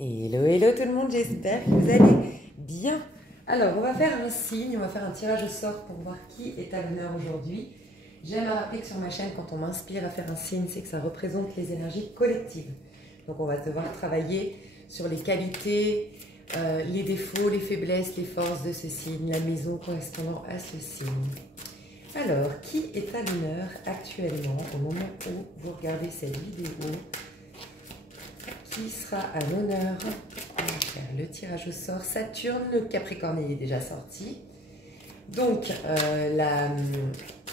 Hello, hello tout le monde, j'espère que vous allez bien. Alors, on va faire un signe, on va faire un tirage au sort pour voir qui est à l'honneur aujourd'hui. J'aime à rappeler que sur ma chaîne, quand on m'inspire à faire un signe, c'est que ça représente les énergies collectives. Donc, on va devoir travailler sur les qualités, les défauts, les faiblesses, les forces de ce signe, la maison correspondant à ce signe. Alors, qui est à l'honneur actuellement au moment où vous regardez cette vidéo? Qui sera à l'honneur? On va faire le tirage au sort. Saturne, le Capricorne il est déjà sorti. Donc,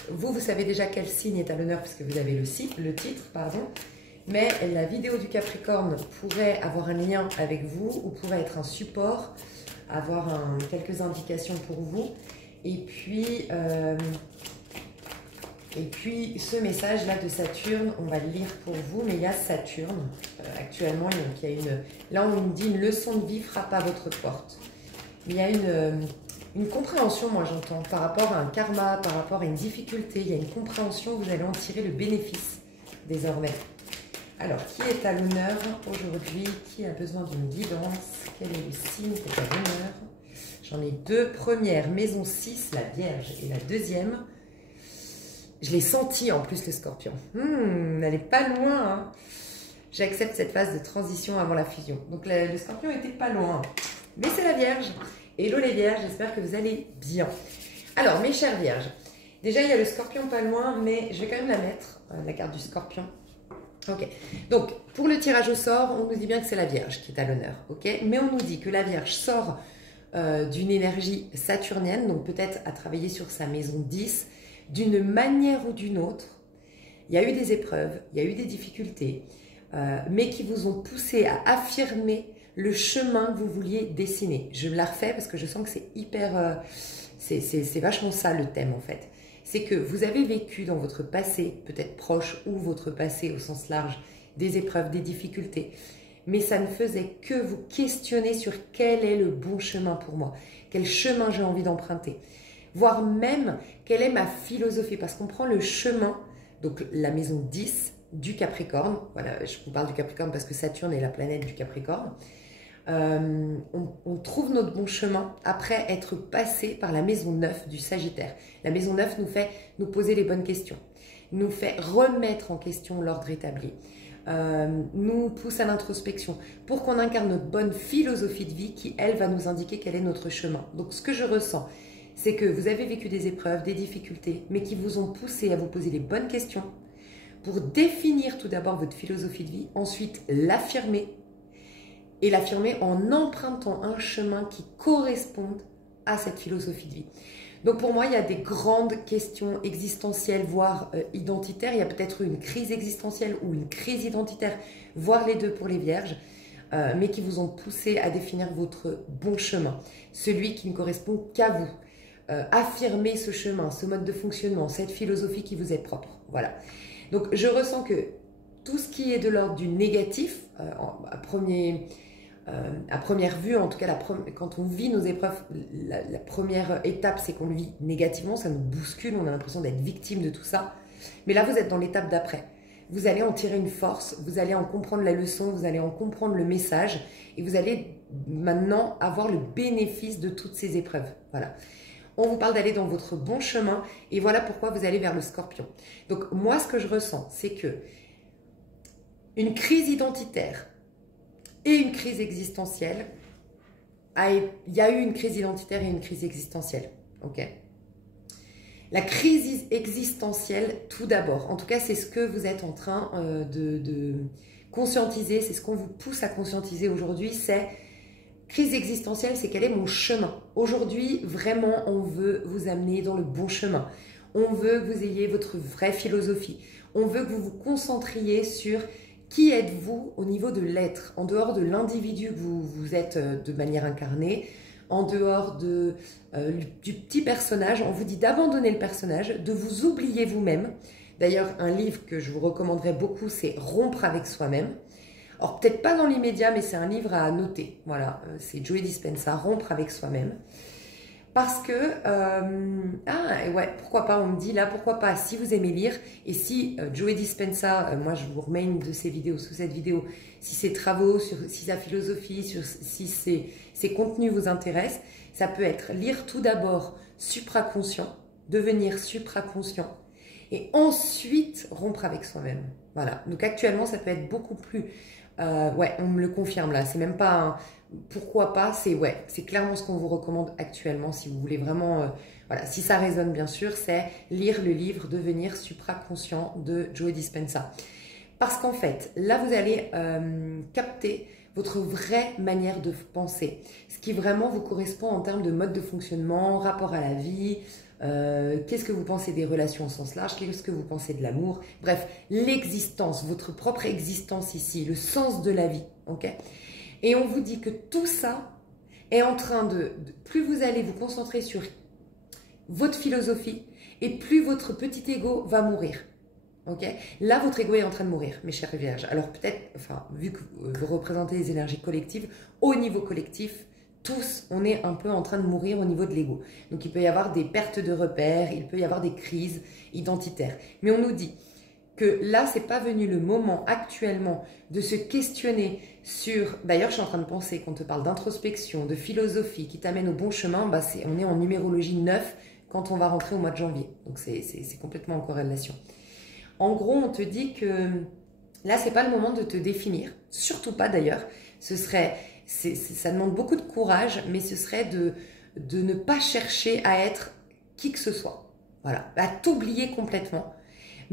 vous savez déjà quel signe est à l'honneur puisque vous avez le titre, pardon. Mais la vidéo du Capricorne pourrait avoir un lien avec vous ou pourrait être un support, avoir quelques indications pour vous. Et puis ce message-là de Saturne, on va le lire pour vous, mais il y a Saturne. Actuellement, donc, là, on nous dit une leçon de vie frappe à votre porte. Mais il y a une compréhension, moi j'entends, par rapport à un karma, par rapport à une difficulté. Il y a une compréhension, vous allez en tirer le bénéfice désormais. Alors, qui est à l'honneur aujourd'hui? Qui a besoin d'une guidance? Quel est le signe qui est à l'honneur? J'en ai deux premières, maison 6, la Vierge, et la deuxième... Je l'ai senti en plus, le Scorpion. Elle n'est pas loin. Hein. J'accepte cette phase de transition avant la fusion. Donc le Scorpion était pas loin. Mais c'est la Vierge. Hello les Vierges, j'espère que vous allez bien. Alors, mes chères Vierges, déjà il y a le Scorpion pas loin, mais je vais quand même la mettre, la carte du Scorpion. Ok. Donc, pour le tirage au sort, on nous dit bien que c'est la Vierge qui est à l'honneur. Ok. Mais on nous dit que la Vierge sort d'une énergie saturnienne, donc peut-être à travailler sur sa maison 10, d'une manière ou d'une autre. Il y a eu des épreuves, il y a eu des difficultés, mais qui vous ont poussé à affirmer le chemin que vous vouliez dessiner. Je la refais parce que je sens que c'est hyper... c'est vachement ça le thème en fait. C'est que vous avez vécu dans votre passé, peut-être proche ou votre passé au sens large, des épreuves, des difficultés. Mais ça ne faisait que vous questionner sur quel est le bon chemin pour moi, quel chemin j'ai envie d'emprunter. Voire même quelle est ma philosophie, parce qu'on prend le chemin, donc la maison 10 du Capricorne, voilà, je vous parle du Capricorne parce que Saturne est la planète du Capricorne, on trouve notre bon chemin après être passé par la maison 9 du Sagittaire. La maison 9 nous fait nous poser les bonnes questions, nous fait remettre en question l'ordre établi, nous pousse à l'introspection pour qu'on incarne notre bonne philosophie de vie qui, elle, va nous indiquer quel est notre chemin. Donc ce que je ressens, c'est que vous avez vécu des épreuves, des difficultés, mais qui vous ont poussé à vous poser les bonnes questions pour définir tout d'abord votre philosophie de vie, ensuite l'affirmer, et l'affirmer en empruntant un chemin qui corresponde à cette philosophie de vie. Donc pour moi, il y a des grandes questions existentielles, voire identitaires. Il y a peut-être une crise existentielle ou une crise identitaire, voire les deux pour les Vierges, mais qui vous ont poussé à définir votre bon chemin, celui qui ne correspond qu'à vous. Affirmer ce chemin, ce mode de fonctionnement, cette philosophie qui vous est propre. Voilà. Donc, je ressens que tout ce qui est de l'ordre du négatif, à première vue, en tout cas, quand on vit nos épreuves, la première étape, c'est qu'on le vit négativement, ça nous bouscule, on a l'impression d'être victime de tout ça. Mais là, vous êtes dans l'étape d'après. Vous allez en tirer une force, vous allez en comprendre la leçon, vous allez en comprendre le message, et vous allez maintenant avoir le bénéfice de toutes ces épreuves. Voilà. On vous parle d'aller dans votre bon chemin et voilà pourquoi vous allez vers le Scorpion. Donc moi, ce que je ressens, c'est que une crise identitaire et une crise existentielle, il y a eu une crise identitaire et une crise existentielle. Ok. La crise existentielle, tout d'abord, en tout cas, c'est ce que vous êtes en train de conscientiser, c'est ce qu'on vous pousse à conscientiser aujourd'hui, c'est... Crise existentielle, c'est quel est mon chemin? Aujourd'hui, vraiment, on veut vous amener dans le bon chemin. On veut que vous ayez votre vraie philosophie. On veut que vous vous concentriez sur qui êtes-vous au niveau de l'être, en dehors de l'individu que vous êtes de manière incarnée, en dehors du petit personnage. On vous dit d'abandonner le personnage, de vous oublier vous-même. D'ailleurs, un livre que je vous recommanderais beaucoup, c'est Rompre avec soi-même. Alors, peut-être pas dans l'immédiat, mais c'est un livre à noter. Voilà, c'est Joe Dispenza, Rompre avec soi-même. Parce que, ouais, pourquoi pas, on me dit là, pourquoi pas, si vous aimez lire, et si Joe Dispenza, moi je vous remets une de ses vidéos sous cette vidéo, si ses travaux, si sa philosophie, si ses contenus vous intéressent, ça peut être lire tout d'abord supraconscient, devenir supraconscient, et ensuite rompre avec soi-même. Voilà, donc actuellement ça peut être beaucoup plus, ouais, on me le confirme là, c'est même pas un... Pourquoi pas, c'est clairement ce qu'on vous recommande actuellement si vous voulez vraiment, voilà, si ça résonne bien sûr, c'est lire le livre Devenir supraconscient de Joe Dispenza. Parce qu'en fait, là vous allez capter votre vraie manière de penser, ce qui vraiment vous correspond en termes de mode de fonctionnement, rapport à la vie, qu'est-ce que vous pensez des relations au sens large, qu'est-ce que vous pensez de l'amour, bref, l'existence, votre propre existence ici, le sens de la vie, ok? Et on vous dit que tout ça est en train plus vous allez vous concentrer sur votre philosophie et plus votre petit ego va mourir. Ok? Là, votre ego est en train de mourir, mes chers vierges. Alors peut-être, enfin, vu que vous représentez les énergies collectives, au niveau collectif, tous, on est un peu en train de mourir au niveau de l'ego. Donc il peut y avoir des pertes de repères, il peut y avoir des crises identitaires. Mais on nous dit que là, c'est pas venu le moment actuellement de se questionner sur... D'ailleurs, je suis en train de penser qu'on te parle d'introspection, de philosophie qui t'amène au bon chemin. Bah, on est en numérologie 9 quand on va rentrer au mois de janvier. Donc, c'est complètement en corrélation. En gros, on te dit que là, c'est pas le moment de te définir. Surtout pas d'ailleurs. Ça demande beaucoup de courage, mais ce serait de ne pas chercher à être qui que ce soit. Voilà, à t'oublier complètement.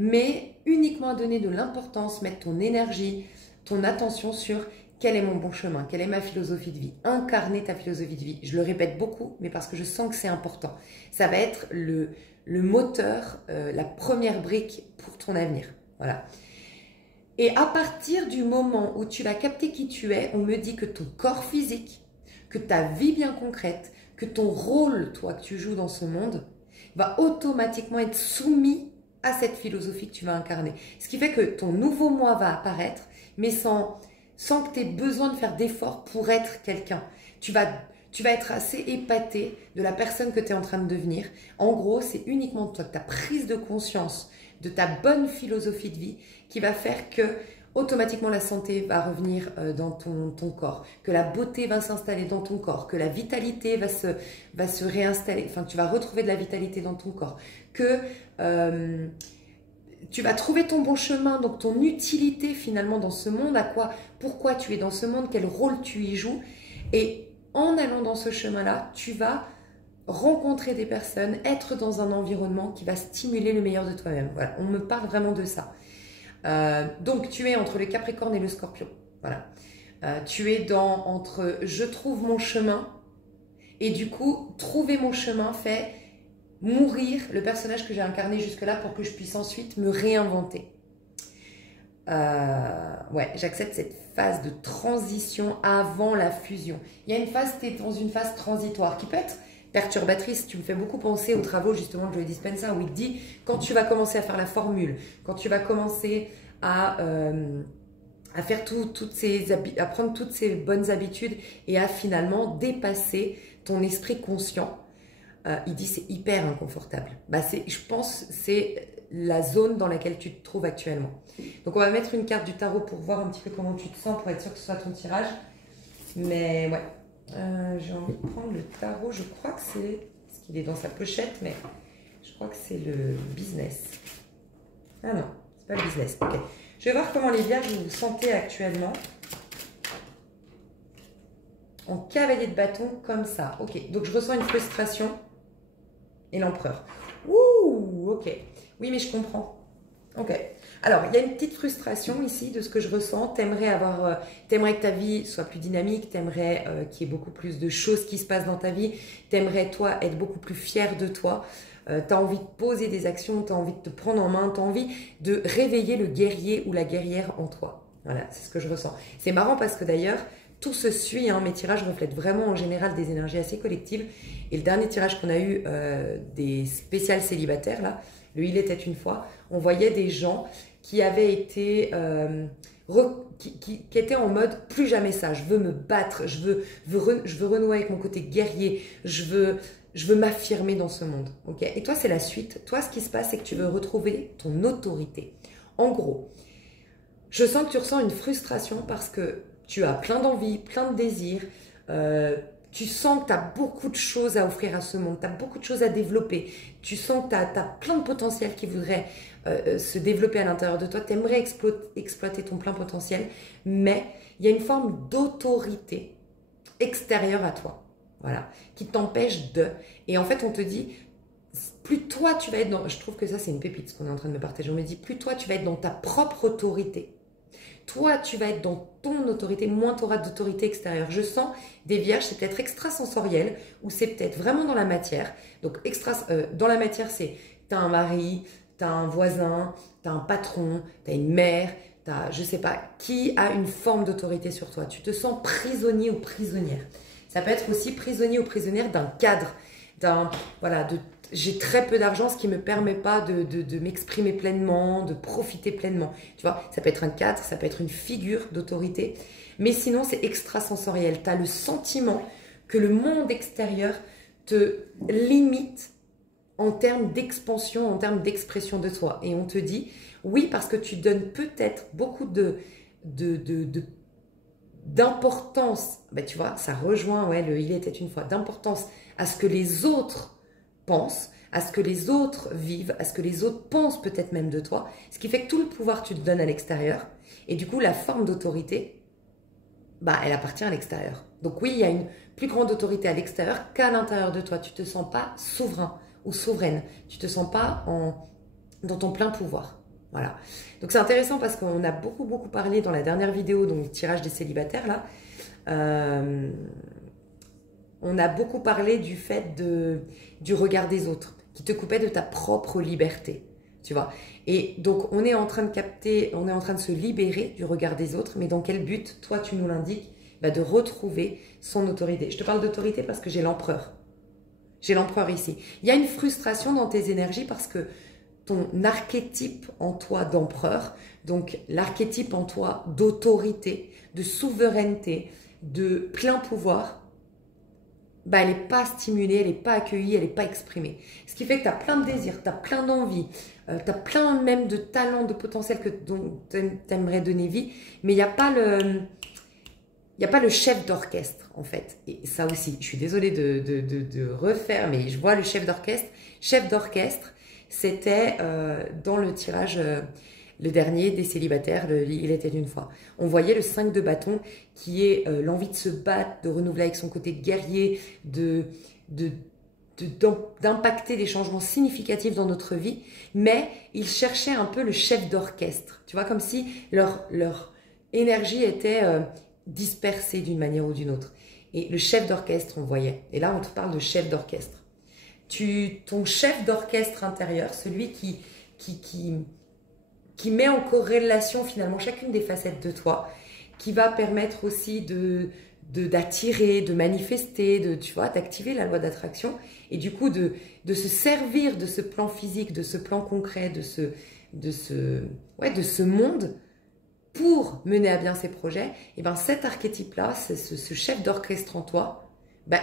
Mais uniquement à donner de l'importance, mettre ton énergie, ton attention sur quel est mon bon chemin, quelle est ma philosophie de vie, incarner ta philosophie de vie. Je le répète beaucoup, mais parce que je sens que c'est important. Ça va être le moteur, la première brique pour ton avenir. Voilà. Et à partir du moment où tu vas capter qui tu es, on me dit que ton corps physique, que ta vie bien concrète, que ton rôle, toi, que tu joues dans ce monde, va automatiquement être soumis à cette philosophie que tu vas incarner. Ce qui fait que ton nouveau moi va apparaître, mais sans que tu aies besoin de faire d'efforts pour être quelqu'un. Tu vas être assez épaté de la personne que tu es en train de devenir. En gros, c'est uniquement toi, ta prise de conscience de ta bonne philosophie de vie qui va faire que automatiquement la santé va revenir dans ton corps, que la beauté va s'installer dans ton corps, que la vitalité va se réinstaller, enfin tu vas retrouver de la vitalité dans ton corps, que tu vas trouver ton bon chemin, donc ton utilité finalement dans ce monde, pourquoi tu es dans ce monde, quel rôle tu y joues, et en allant dans ce chemin-là, tu vas rencontrer des personnes, être dans un environnement qui va stimuler le meilleur de toi-même. Voilà, on me parle vraiment de ça. Donc tu es entre le Capricorne et le Scorpion. Voilà. Tu es entre je trouve mon chemin, et du coup, trouver mon chemin fait mourir le personnage que j'ai incarné jusque-là pour que je puisse ensuite me réinventer. Ouais, j'accepte cette phase de transition avant la fusion. Il y a une phase, tu es dans une phase transitoire qui peut être perturbatrice. Tu me fais beaucoup penser aux travaux justement de Joe Dispenza où il dit quand tu vas commencer à faire la formule, quand tu vas commencer à faire à prendre toutes ces bonnes habitudes et à finalement dépasser ton esprit conscient, il dit c'est hyper inconfortable. Bah, je pense c'est la zone dans laquelle tu te trouves actuellement. Donc on va mettre une carte du tarot pour voir un petit peu comment tu te sens, pour être sûr que ce soit ton tirage. Mais ouais, j'ai envie de prendre le tarot, je crois que c'est, parce qu'il est dans sa pochette, mais je crois que c'est le business. Ah non, c'est pas le business, ok. Je vais voir comment les vierges vous vous sentez actuellement. En cavalier de bâton, comme ça. Ok, donc je ressens une frustration. Et l'empereur. Ouh, ok. Oui, mais je comprends. Ok. Alors, il y a une petite frustration ici de ce que je ressens. T'aimerais que ta vie soit plus dynamique. T'aimerais qu'il y ait beaucoup plus de choses qui se passent dans ta vie. T'aimerais, toi, être beaucoup plus fier de toi. T'as envie de poser des actions. T'as envie de te prendre en main. T'as envie de réveiller le guerrier ou la guerrière en toi. Voilà, c'est ce que je ressens. C'est marrant parce que d'ailleurs, tout se suit, hein, mes tirages reflètent vraiment en général des énergies assez collectives. Et le dernier tirage qu'on a eu des spéciales célibataires, là, le Il était une fois, on voyait des gens qui avaient été, qui étaient en mode plus jamais ça, je veux me battre, je veux renouer avec mon côté guerrier, je veux je veux m'affirmer dans ce monde. Okay, et toi, c'est la suite. Toi, ce qui se passe, c'est que tu veux retrouver ton autorité. En gros, je sens que tu ressens une frustration parce que tu as plein d'envies, plein de désirs. Tu sens que tu as beaucoup de choses à offrir à ce monde. Tu as beaucoup de choses à développer. Tu sens que tu as plein de potentiel qui voudrait se développer à l'intérieur de toi. Tu aimerais exploiter ton plein potentiel. Mais il y a une forme d'autorité extérieure à toi. Voilà, qui t'empêche de. Et en fait, on te dit, plus toi tu vas être dans. Je trouve que ça, c'est une pépite ce qu'on est en train de me partager. On me dit, plus toi tu vas être dans ta propre autorité. Toi, tu vas être dans ton autorité, moins tu auras d'autorité extérieure. Je sens des vierges, c'est peut-être extrasensoriel ou c'est peut-être vraiment dans la matière. Donc, dans la matière, c'est tu as un mari, tu as un voisin, tu as un patron, tu as une mère, tu as, je sais pas, qui a une forme d'autorité sur toi. Tu te sens prisonnier ou prisonnière. Ça peut être aussi prisonnier ou prisonnière d'un cadre, voilà, j'ai très peu d'argent, ce qui ne me permet pas de m'exprimer pleinement, de profiter pleinement. Tu vois, ça peut être un cadre, ça peut être une figure d'autorité, mais sinon c'est extrasensoriel. Tu as le sentiment que le monde extérieur te limite en termes d'expansion, en termes d'expression de toi. Et on te dit, oui, parce que tu donnes peut-être beaucoup d'importance, ben, tu vois, ça rejoint ouais, il était une fois, d'importance à ce que les autres pensent, à ce que les autres vivent, à ce que les autres pensent peut-être même de toi, ce qui fait que tout le pouvoir tu te donnes à l'extérieur, et du coup la forme d'autorité, bah, elle appartient à l'extérieur. Donc oui, il y a une plus grande autorité à l'extérieur qu'à l'intérieur de toi, tu ne te sens pas souverain ou souveraine, tu ne te sens pas dans ton plein pouvoir. Voilà. Donc c'est intéressant parce qu'on a beaucoup parlé dans la dernière vidéo, donc le tirage des célibataires là. On a beaucoup parlé du fait du regard des autres qui te coupait de ta propre liberté, tu vois. Et donc on est en train de capter, on est en train de se libérer du regard des autres, mais dans quel but? Toi tu nous l'indiques, bah, de retrouver son autorité. Je te parle d'autorité parce que j'ai l'empereur. J'ai l'empereur ici. Il y a une frustration dans tes énergies parce que ton archétype en toi d'empereur, donc l'archétype en toi d'autorité, de souveraineté, de plein pouvoir, bah, elle n'est pas stimulée, elle n'est pas accueillie, elle n'est pas exprimée. Ce qui fait que tu as plein de désirs, tu as plein d'envies, tu as plein même de talents, de potentiel dont tu aimerais donner vie, mais il n'y a pas le chef d'orchestre, en fait. Et ça aussi, je suis désolée de refaire, mais je vois le chef d'orchestre. Chef d'orchestre, c'était dans le tirage, le dernier des célibataires, il était une fois. On voyait le 5 de bâton qui est l'envie de se battre, de renouveler avec son côté guerrier, d'impacter des changements significatifs dans notre vie, mais ils cherchaient un peu le chef d'orchestre. Tu vois, comme si leur énergie était dispersée d'une manière ou d'une autre. Et le chef d'orchestre, on voyait. Et là, on te parle de chef d'orchestre. Ton chef d'orchestre intérieur, celui qui met en corrélation finalement chacune des facettes de toi, qui va permettre aussi d'attirer, de manifester, tu vois, d'activer la loi d'attraction et du coup de se servir de ce plan physique, de ce plan concret, de ce monde pour mener à bien ses projets. Et ben cet archétype-là, ce chef d'orchestre en toi, ben,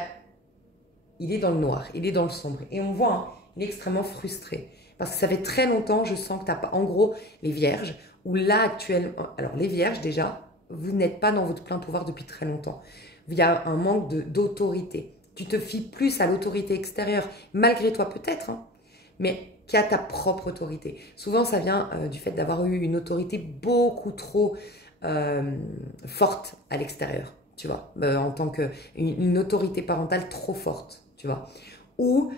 il est dans le noir, il est dans le sombre. Et on voit, hein, il est extrêmement frustré. Parce que ça fait très longtemps, je sens que tu n'as pas... En gros, les vierges, ou là actuellement... Alors les vierges, déjà, vous n'êtes pas dans votre plein pouvoir depuis très longtemps. Il y a un manque d'autorité. Tu te fies plus à l'autorité extérieure, malgré toi peut-être, hein, mais qu'à ta propre autorité. Souvent, ça vient du fait d'avoir eu une autorité beaucoup trop forte à l'extérieur, tu vois, en tant qu'une autorité parentale trop forte. Tu vois, ou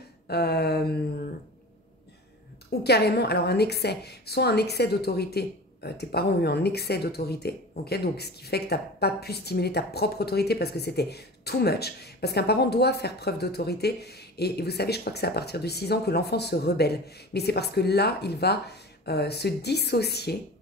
carrément, alors un excès, soit un excès d'autorité, tes parents ont eu un excès d'autorité, ok, donc ce qui fait que tu n'as pas pu stimuler ta propre autorité parce que c'était too much, parce qu'un parent doit faire preuve d'autorité, et vous savez, je crois que c'est à partir de 6 ans que l'enfant se rebelle, mais c'est parce que là, il va se dissocier,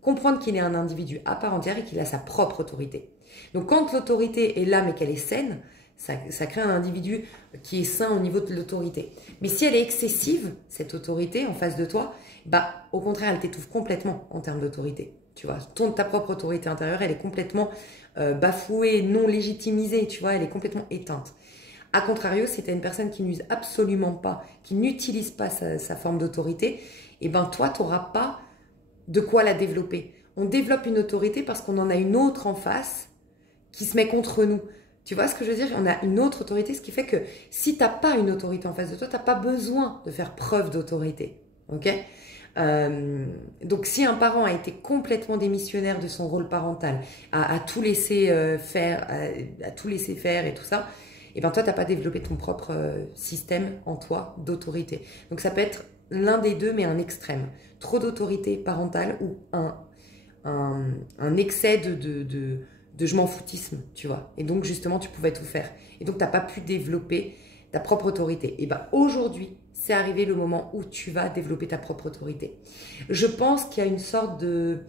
comprendre qu'il est un individu à part entière et qu'il a sa propre autorité. Donc quand l'autorité est là mais qu'elle est saine, ça crée un individu qui est sain au niveau de l'autorité. Mais si elle est excessive, cette autorité en face de toi, bah, au contraire, elle t'étouffe complètement en termes d'autorité. Tu vois, ta propre autorité intérieure, elle est complètement bafouée, non légitimisée, tu vois, elle est complètement éteinte. A contrario, si tu es une personne qui n'use absolument pas, qui n'utilise pas sa forme d'autorité, et ben toi, tu n'auras pas de quoi la développer. On développe une autorité parce qu'on en a une autre en face qui se met contre nous. Tu vois ce que je veux dire? On a une autre autorité, ce qui fait que si tu n'as pas une autorité en face de toi, tu n'as pas besoin de faire preuve d'autorité. Ok? Donc si un parent a été complètement démissionnaire de son rôle parental, à tout laisser faire, à tout laisser faire et tout ça, et ben toi, tu n'as pas développé ton propre système en toi d'autorité. Donc ça peut être l'un des deux, mais un extrême. Trop d'autorité parentale ou un excès de je m'en foutisme, tu vois. Et donc, justement, tu pouvais tout faire. Et donc, tu n'as pas pu développer ta propre autorité. Et bien, aujourd'hui, c'est arrivé le moment où tu vas développer ta propre autorité. Je pense qu'il y a une sorte de...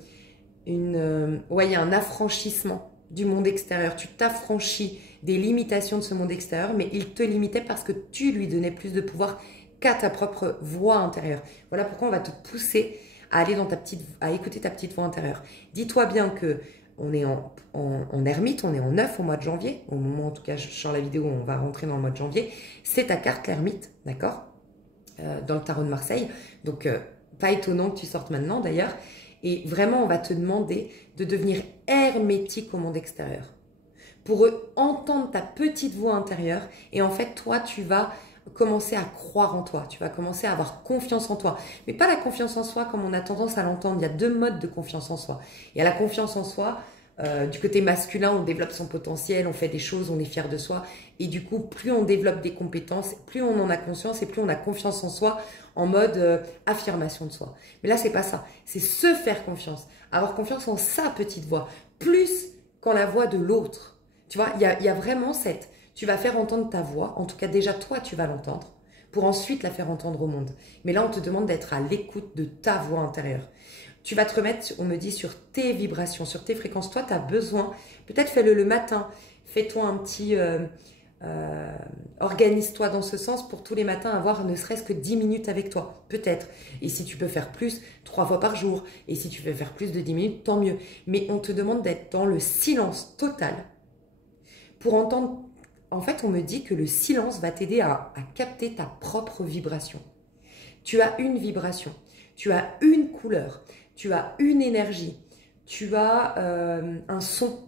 ouais, il y a un affranchissement du monde extérieur. Tu t'affranchis des limitations de ce monde extérieur, mais il te limitait parce que tu lui donnais plus de pouvoir qu'à ta propre voix intérieure. Voilà pourquoi on va te pousser à aller dans à écouter ta petite voix intérieure. Dis-toi bien que on est en ermite, on est en 9 au mois de janvier, au moment en tout cas je sors la vidéo où on va rentrer dans le mois de janvier, c'est ta carte l'ermite, d'accord, dans le tarot de Marseille, donc pas étonnant que tu sortes maintenant d'ailleurs, et vraiment on va te demander de devenir hermétique au monde extérieur, pour entendre ta petite voix intérieure, et en fait toi tu vas commencer à croire en toi, tu vas commencer à avoir confiance en toi, mais pas la confiance en soi comme on a tendance à l'entendre. Il y a deux modes de confiance en soi. Il y a la confiance en soi du côté masculin, on développe son potentiel, on fait des choses, on est fier de soi, et du coup plus on développe des compétences, plus on en a conscience et plus on a confiance en soi en mode affirmation de soi. Mais là c'est pas ça, c'est se faire confiance, avoir confiance en sa petite voix, plus qu'en la voix de l'autre. Tu vois, il y a vraiment cette... Tu vas faire entendre ta voix, en tout cas déjà toi tu vas l'entendre, pour ensuite la faire entendre au monde. Mais là on te demande d'être à l'écoute de ta voix intérieure. Tu vas te remettre, on me dit, sur tes vibrations, sur tes fréquences. Toi tu as besoin, peut-être fais-le le matin, fais-toi un petit... organise-toi dans ce sens pour tous les matins avoir ne serait-ce que 10 minutes avec toi, peut-être. Et si tu peux faire plus, 3 fois par jour. Et si tu peux faire plus de 10 minutes, tant mieux. Mais on te demande d'être dans le silence total pour entendre... En fait, on me dit que le silence va t'aider à capter ta propre vibration. Tu as une vibration, tu as une couleur, tu as une énergie, tu as un son,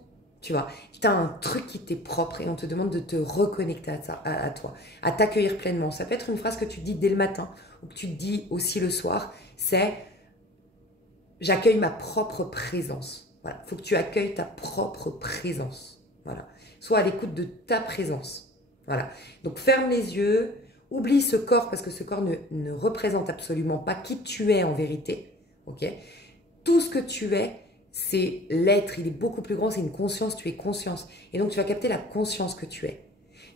tu vois. Tu as un truc qui t'est propre et on te demande de te reconnecter à toi, à t'accueillir pleinement. Ça peut être une phrase que tu te dis dès le matin ou que tu te dis aussi le soir, c'est « j'accueille ma propre présence ». Voilà, il faut que tu accueilles ta propre présence. Voilà. Sois à l'écoute de ta présence. Voilà. Donc, ferme les yeux, oublie ce corps parce que ce corps ne représente absolument pas qui tu es en vérité. Ok? Tout ce que tu es, c'est l'être. Il est beaucoup plus grand, c'est une conscience, tu es conscience. Et donc, tu vas capter la conscience que tu es.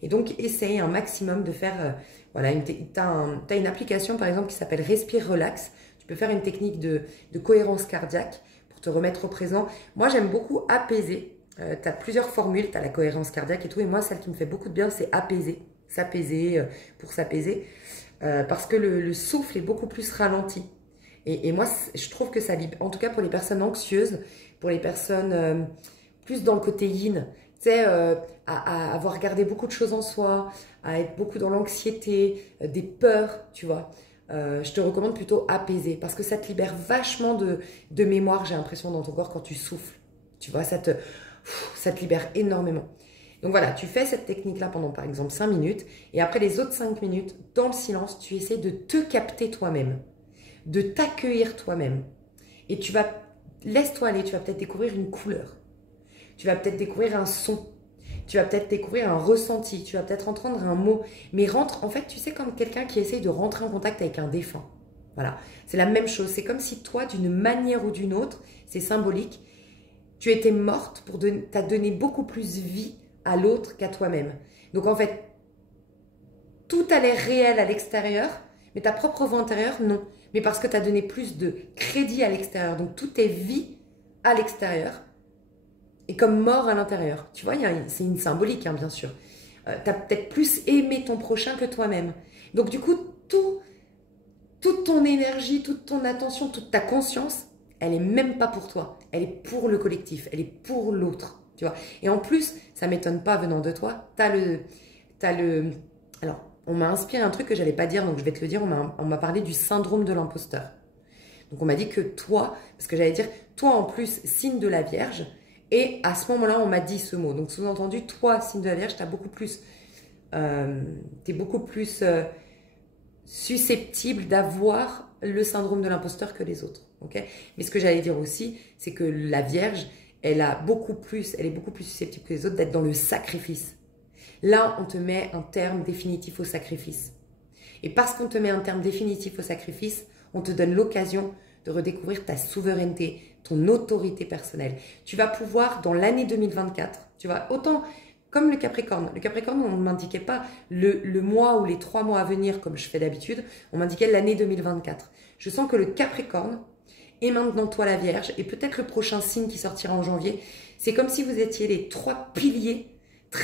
Et donc, essaye un maximum de faire... voilà, tu as une application, par exemple, qui s'appelle Respire Relax. Tu peux faire une technique de cohérence cardiaque pour te remettre au présent. Moi, j'aime beaucoup apaiser. Tu as plusieurs formules, tu as la cohérence cardiaque et tout, et moi celle qui me fait beaucoup de bien c'est apaiser, s'apaiser pour s'apaiser, parce que le souffle est beaucoup plus ralenti, et moi je trouve que ça libère, en tout cas pour les personnes anxieuses, pour les personnes plus dans le côté yin, tu sais, à avoir gardé beaucoup de choses en soi, à être beaucoup dans l'anxiété, des peurs, tu vois. Je te recommande plutôt apaiser, parce que ça te libère vachement de mémoire, j'ai l'impression, dans ton corps quand tu souffles, tu vois, ça te libère énormément. Donc voilà, tu fais cette technique-là pendant par exemple 5 minutes et après les autres 5 minutes, dans le silence, tu essaies de te capter toi-même, de t'accueillir toi-même. Et tu vas, laisse-toi aller, tu vas peut-être découvrir une couleur, tu vas peut-être découvrir un son, tu vas peut-être découvrir un ressenti, tu vas peut-être entendre un mot, mais rentre, en fait, tu sais, comme quelqu'un qui essaye de rentrer en contact avec un défunt. Voilà, c'est la même chose, c'est comme si toi, d'une manière ou d'une autre, c'est symbolique, tu étais morte pour t'as donné beaucoup plus vie à l'autre qu'à toi-même. Donc en fait, tout a l'air réel à l'extérieur, mais ta propre voix intérieure, non. Mais parce que tu as donné plus de crédit à l'extérieur. Donc tout est vie à l'extérieur et comme mort à l'intérieur. Tu vois, c'est une symbolique, hein, bien sûr. Tu as peut-être plus aimé ton prochain que toi-même. Donc du coup, toute ton énergie, toute ton attention, toute ta conscience, elle n'est même pas pour toi, elle est pour le collectif, elle est pour l'autre, tu vois. Et en plus, ça ne m'étonne pas venant de toi, tu as le... Alors, on m'a inspiré un truc que j'allais pas dire, donc je vais te le dire, on m'a parlé du syndrome de l'imposteur. Donc on m'a dit que toi, parce que j'allais dire, toi en plus, signe de la Vierge, et à ce moment-là, on m'a dit ce mot. Donc sous-entendu, toi, signe de la Vierge, t'es beaucoup plus susceptible d'avoir le syndrome de l'imposteur que les autres. Okay, mais ce que j'allais dire aussi, c'est que la Vierge, elle est beaucoup plus susceptible que les autres d'être dans le sacrifice. Là, on te met un terme définitif au sacrifice. Et parce qu'on te met un terme définitif au sacrifice, on te donne l'occasion de redécouvrir ta souveraineté, ton autorité personnelle. Tu vas pouvoir, dans l'année 2024, tu vas autant comme le Capricorne. Le Capricorne, on ne m'indiquait pas le mois ou les 3 mois à venir comme je fais d'habitude, on m'indiquait l'année 2024. Je sens que le Capricorne et maintenant toi la Vierge, et peut-être le prochain signe qui sortira en janvier, c'est comme si vous étiez les 3 piliers,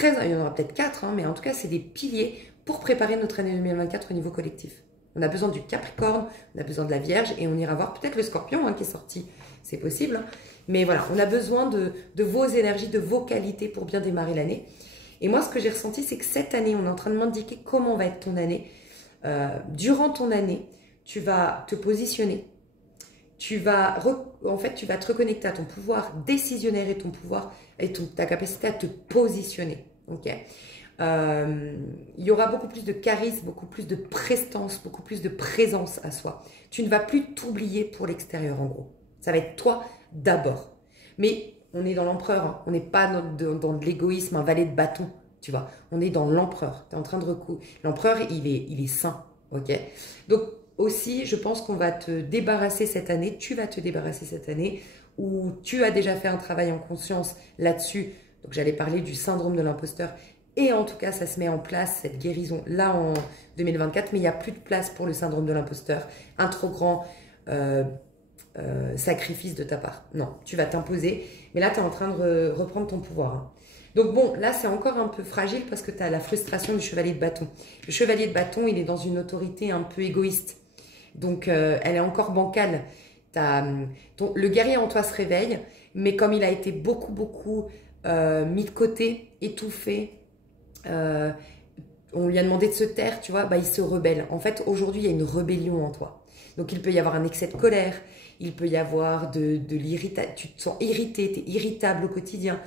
il y en aura peut-être 4, hein, mais en tout cas c'est des piliers pour préparer notre année 2024 au niveau collectif. On a besoin du Capricorne, on a besoin de la Vierge, et on ira voir peut-être le Scorpion hein, qui est sorti, c'est possible. Hein. Mais voilà, on a besoin de vos énergies, de vos qualités pour bien démarrer l'année. Et moi ce que j'ai ressenti, c'est que cette année, on est en train de m'indiquer comment va être ton année. Durant ton année, tu vas te positionner. Tu vas te reconnecter à ton pouvoir décisionnaire et ton pouvoir et ta capacité à te positionner. Ok. Il y aura beaucoup plus de charisme, beaucoup plus de prestance, beaucoup plus de présence à soi. Tu ne vas plus t'oublier pour l'extérieur en gros. Ça va être toi d'abord. Mais on est dans l'empereur, hein. On n'est pas dans de l'égoïsme, un valet de bâton, tu vois. On est dans l'empereur. Tu es en train de l'empereur, il est sain. Ok. Donc aussi, je pense qu'on va te débarrasser cette année, tu vas te débarrasser cette année, où tu as déjà fait un travail en conscience là-dessus. Donc j'allais parler du syndrome de l'imposteur. Et en tout cas, ça se met en place, cette guérison, là en 2024. Mais il n'y a plus de place pour le syndrome de l'imposteur. Un trop grand sacrifice de ta part. Non, tu vas t'imposer. Mais là, tu es en train de reprendre ton pouvoir. Hein. Donc bon, là, c'est encore un peu fragile parce que tu as la frustration du chevalier de bâton. Le chevalier de bâton, il est dans une autorité un peu égoïste. Donc, elle est encore bancale. Le guerrier en toi se réveille, mais comme il a été beaucoup mis de côté, étouffé, on lui a demandé de se taire, tu vois, bah, il se rebelle. En fait, aujourd'hui, il y a une rébellion en toi. Donc, il peut y avoir un excès de colère, il peut y avoir de l'irritation. Tu te sens irrité, tu es irritable au quotidien.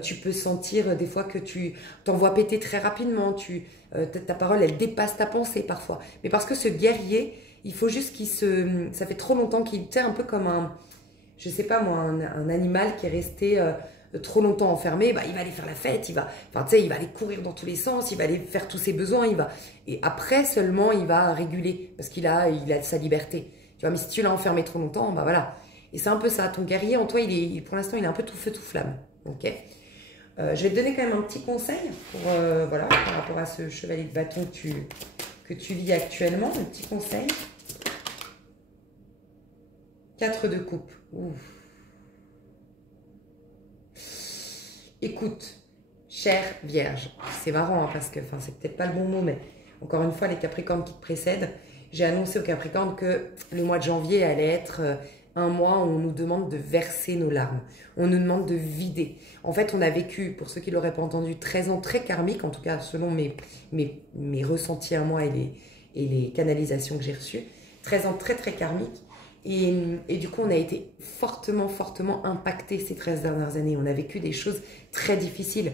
Tu peux sentir des fois que tu t'envoies péter très rapidement. Ta parole, elle dépasse ta pensée parfois. Mais parce que ce guerrier, il faut juste ça fait trop longtemps qu'il est un peu comme je sais pas moi, un animal qui est resté trop longtemps enfermé, bah, il va aller faire la fête, il va aller courir dans tous les sens, il va aller faire tous ses besoins, et après seulement il va réguler, parce qu'il a sa liberté. Tu vois, mais si tu l'as enfermé trop longtemps, bah voilà. Et c'est un peu ça, ton guerrier en toi, pour l'instant, il est un peu tout feu, tout flamme. Ok. Je vais te donner quand même un petit conseil voilà, par rapport à ce chevalier de bâton que tu vis actuellement, un petit conseil. 4 de coupe. Ouf. Écoute, chère Vierge, c'est marrant hein, parce que, c'est peut-être pas le bon mot, mais encore une fois, les Capricornes qui te précèdent, j'ai annoncé aux Capricornes que le mois de janvier allait être un mois où on nous demande de verser nos larmes. On nous demande de vider. En fait, on a vécu, pour ceux qui ne l'auraient pas entendu, 13 ans très karmiques, en tout cas selon mes ressentis à moi et les canalisations que j'ai reçues. 13 ans très karmiques. Et du coup, on a été fortement impactés ces 13 dernières années. On a vécu des choses très difficiles.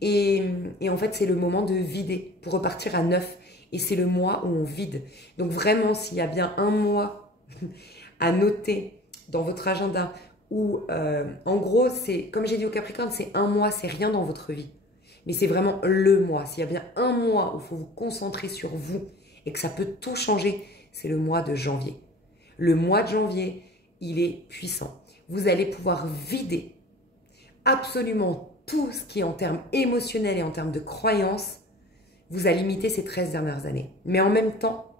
Et en fait, c'est le moment de vider pour repartir à neuf. Et c'est le mois où on vide. Donc vraiment, s'il y a bien un mois à noter dans votre agenda où, en gros, c'est comme j'ai dit au Capricorne, c'est un mois, c'est rien dans votre vie. Mais c'est vraiment le mois. S'il y a bien un mois où il faut vous concentrer sur vous et que ça peut tout changer, c'est le mois de janvier. Le mois de janvier, il est puissant. Vous allez pouvoir vider absolument tout ce qui, en termes émotionnels et en termes de croyances, vous a limité ces 13 dernières années. Mais en même temps,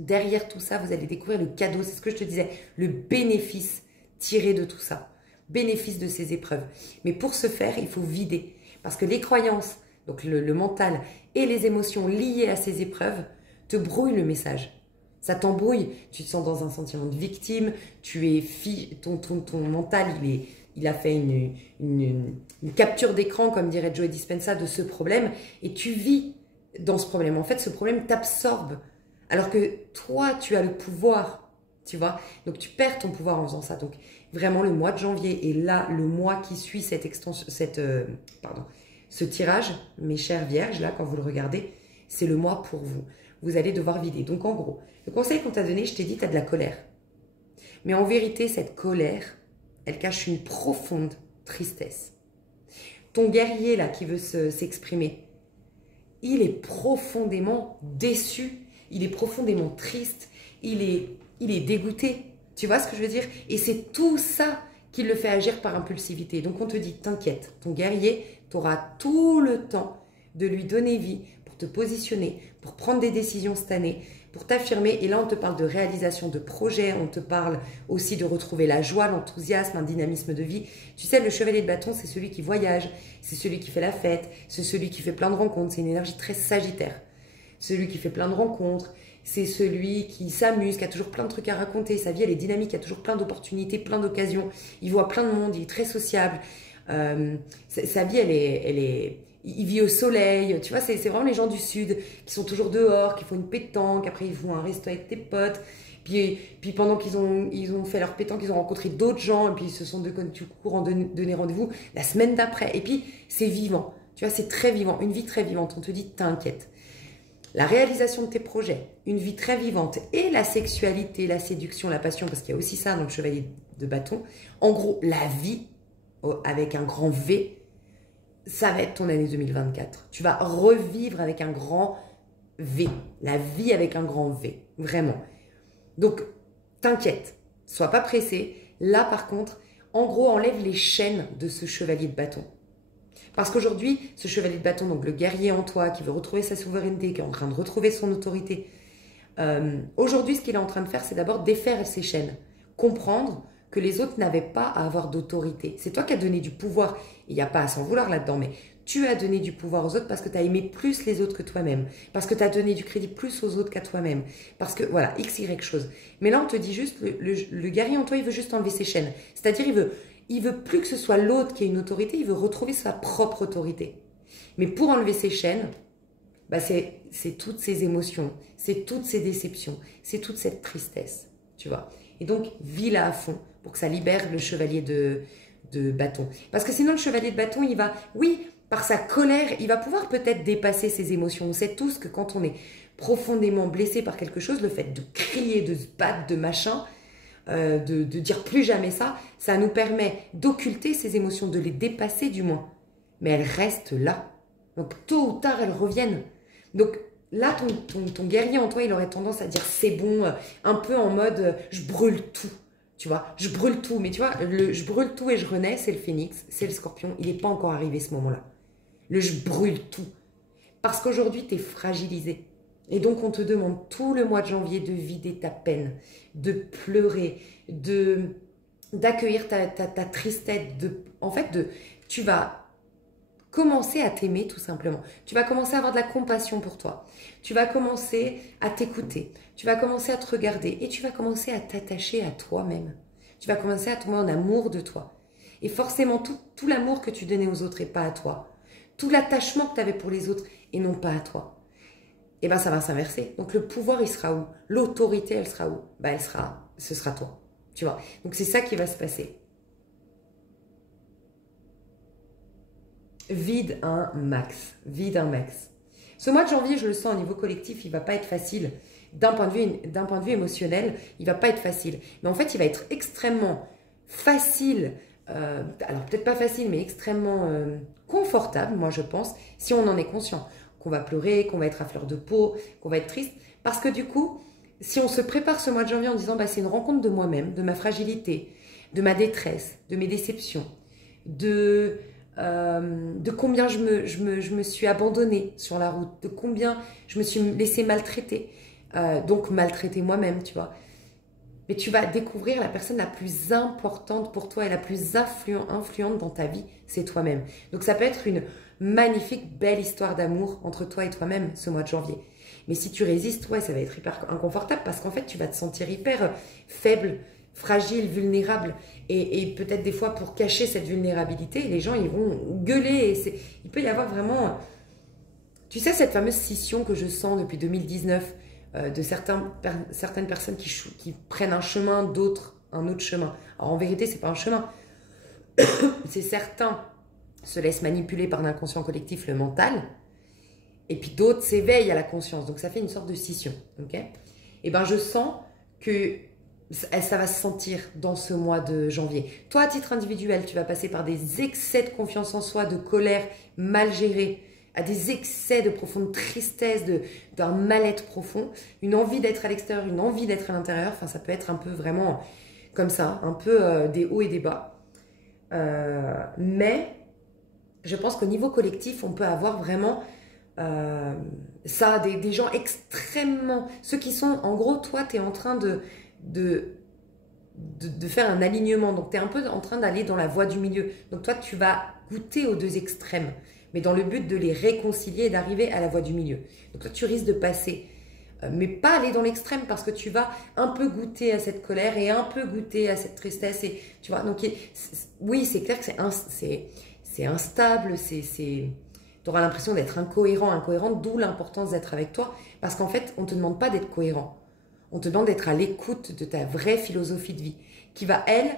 derrière tout ça, vous allez découvrir le cadeau, c'est ce que je te disais, le bénéfice tiré de tout ça, bénéfice de ces épreuves. Mais pour ce faire, il faut vider. Parce que les croyances, donc le mental et les émotions liées à ces épreuves te brouillent le message. Ça t'embrouille, tu te sens dans un sentiment de victime, ton mental, il a fait une capture d'écran, comme dirait Joe Dispenza, de ce problème, et tu vis dans ce problème. En fait, ce problème t'absorbe. Alors que toi, tu as le pouvoir, tu vois. Donc, tu perds ton pouvoir en faisant ça. Donc, vraiment, le mois de janvier et là, le mois qui suit cette extension, ce tirage, mes chères vierges, là, quand vous le regardez, c'est le mois pour vous. Vous allez devoir vider. Donc, en gros, le conseil qu'on t'a donné, je t'ai dit, tu as de la colère. Mais en vérité, cette colère, elle cache une profonde tristesse. Ton guerrier, là, qui veut s'exprimer, il est profondément déçu, il est profondément triste, il est dégoûté. Tu vois ce que je veux dire? Et c'est tout ça qui le fait agir par impulsivité. Donc on te dit, t'inquiète, ton guerrier, tu auras tout le temps de lui donner vie pour te positionner, pour prendre des décisions cette année, pour t'affirmer. Et là, on te parle de réalisation de projets, on te parle aussi de retrouver la joie, l'enthousiasme, un dynamisme de vie. Tu sais, le chevalier de bâton, c'est celui qui voyage, c'est celui qui fait la fête, c'est celui qui fait plein de rencontres. C'est une énergie très sagittaire. Celui qui fait plein de rencontres, c'est celui qui s'amuse, qui a toujours plein de trucs à raconter. Sa vie, elle est dynamique, il y a toujours plein d'opportunités, plein d'occasions. Il voit plein de monde, il est très sociable. Sa vie, il vit au soleil. Tu vois, c'est vraiment les gens du Sud qui sont toujours dehors, qui font une pétanque. Après, ils vont à un resto avec tes potes. Puis pendant qu'ils ont fait leur pétanque, ils ont rencontré d'autres gens. Et puis, ils se sont du courant donné rendez-vous la semaine d'après. Et puis, c'est vivant. Tu vois, c'est très vivant. Une vie très vivante. On te dit, t'inquiète. La réalisation de tes projets, une vie très vivante et la sexualité, la séduction, la passion, parce qu'il y a aussi ça dans le chevalier de bâton. En gros, la vie, avec un grand V, ça va être ton année 2024. Tu vas revivre avec un grand V. La vie avec un grand V. Vraiment. Donc, t'inquiète. Sois pas pressé. Là, par contre, en gros, enlève les chaînes de ce chevalier de bâton. Parce qu'aujourd'hui, ce chevalier de bâton, donc le guerrier en toi, qui veut retrouver sa souveraineté, qui est en train de retrouver son autorité, aujourd'hui, ce qu'il est en train de faire, c'est d'abord défaire ses chaînes. Comprendre que les autres n'avaient pas à avoir d'autorité. C'est toi qui as donné du pouvoir. Il n'y a pas à s'en vouloir là-dedans, mais tu as donné du pouvoir aux autres parce que tu as aimé plus les autres que toi-même. Parce que tu as donné du crédit plus aux autres qu'à toi-même. Parce que, voilà, X, Y chose. Mais là, on te dit juste, le guerrier en toi, il veut juste enlever ses chaînes. C'est-à-dire, il veut plus que ce soit l'autre qui ait une autorité, il veut retrouver sa propre autorité. Mais pour enlever ses chaînes, bah c'est toutes ces émotions, c'est toutes ces déceptions, c'est toute cette tristesse, tu vois. Et donc, vis-la à fond pour que ça libère le chevalier de bâton. Parce que sinon, le chevalier de bâton, il va, oui, par sa colère, il va pouvoir peut-être dépasser ses émotions. On sait tous que quand on est profondément blessé par quelque chose, le fait de crier, de se battre, de machin, de dire plus jamais ça, ça nous permet d'occulter ces émotions, de les dépasser du moins. Mais elles restent là. Donc tôt ou tard, elles reviennent. Donc là, ton guerrier en toi, il aurait tendance à dire c'est bon, un peu en mode je brûle tout. Tu vois, je brûle tout. Mais tu vois, je brûle tout et je renais, c'est le phénix, c'est le scorpion. Il n'est pas encore arrivé ce moment-là. Le je brûle tout. Parce qu'aujourd'hui, tu es fragilisé. Et donc, on te demande tout le mois de janvier de vider ta peine, de pleurer, d'accueillir ta tristesse. Tu vas commencer à t'aimer tout simplement. Tu vas commencer à avoir de la compassion pour toi. Tu vas commencer à t'écouter. Tu vas commencer à te regarder et tu vas commencer à t'attacher à toi-même. Tu vas commencer à tomber en amour de toi. Et forcément, tout l'amour que tu donnais aux autres et pas à toi. Tout l'attachement que tu avais pour les autres et non pas à toi. Et bien ça va s'inverser. Donc le pouvoir, il sera où? L'autorité, elle sera où? Ben ce sera toi. Tu vois? Donc c'est ça qui va se passer. Vide un max. Vide un max. Ce mois de janvier, je le sens au niveau collectif, il ne va pas être facile. D'un point de vue émotionnel, il ne va pas être facile. Mais en fait, il va être extrêmement facile. Alors peut-être pas facile, mais extrêmement confortable, moi je pense, si on en est conscient. Qu'on va pleurer, qu'on va être à fleur de peau, qu'on va être triste. Parce que du coup, si on se prépare ce mois de janvier en disant bah, c'est une rencontre de moi-même, de ma fragilité, de ma détresse, de mes déceptions, de combien je me suis abandonnée sur la route, de combien je me suis laissée maltraiter, donc maltraiter moi-même, tu vois. Mais tu vas découvrir la personne la plus importante pour toi et la plus influente dans ta vie, c'est toi-même. Donc ça peut être une magnifique, belle histoire d'amour entre toi et toi-même ce mois de janvier. Mais si tu résistes, ouais, ça va être hyper inconfortable parce qu'en fait, tu vas te sentir hyper faible, fragile, vulnérable. Et peut-être des fois, pour cacher cette vulnérabilité, les gens, ils vont gueuler. Il peut y avoir vraiment Tu sais, cette fameuse scission que je sens depuis 2019 de certaines personnes qui prennent un chemin, d'autres un autre chemin. Alors en vérité, c'est pas un chemin. C'est certains se laissent manipuler par l'inconscient collectif, le mental, et puis d'autres s'éveillent à la conscience. Donc ça fait une sorte de scission. Okay, et ben je sens que ça va se sentir dans ce mois de janvier. Toi, à titre individuel, tu vas passer par des excès de confiance en soi, de colère mal gérée, à des excès de profonde tristesse, d'un mal-être profond, une envie d'être à l'extérieur, une envie d'être à l'intérieur. Enfin, ça peut être un peu vraiment comme ça, un peu des hauts et des bas. Mais je pense qu'au niveau collectif, on peut avoir vraiment ça, des gens extrêmement... Ceux qui sont... En gros, toi, tu es en train de faire un alignement. Donc, tu es un peu en train d'aller dans la voie du milieu. Donc, toi, tu vas goûter aux deux extrêmes, mais dans le but de les réconcilier et d'arriver à la voie du milieu. Donc, toi, tu risques de passer, mais pas aller dans l'extrême, parce que tu vas un peu goûter à cette colère et un peu goûter à cette tristesse. Et, tu vois, donc, oui, c'est clair que c'est instable, tu auras l'impression d'être incohérente, d'où l'importance d'être avec toi, parce qu'en fait, on ne te demande pas d'être cohérent. On te demande d'être à l'écoute de ta vraie philosophie de vie, qui va, elle,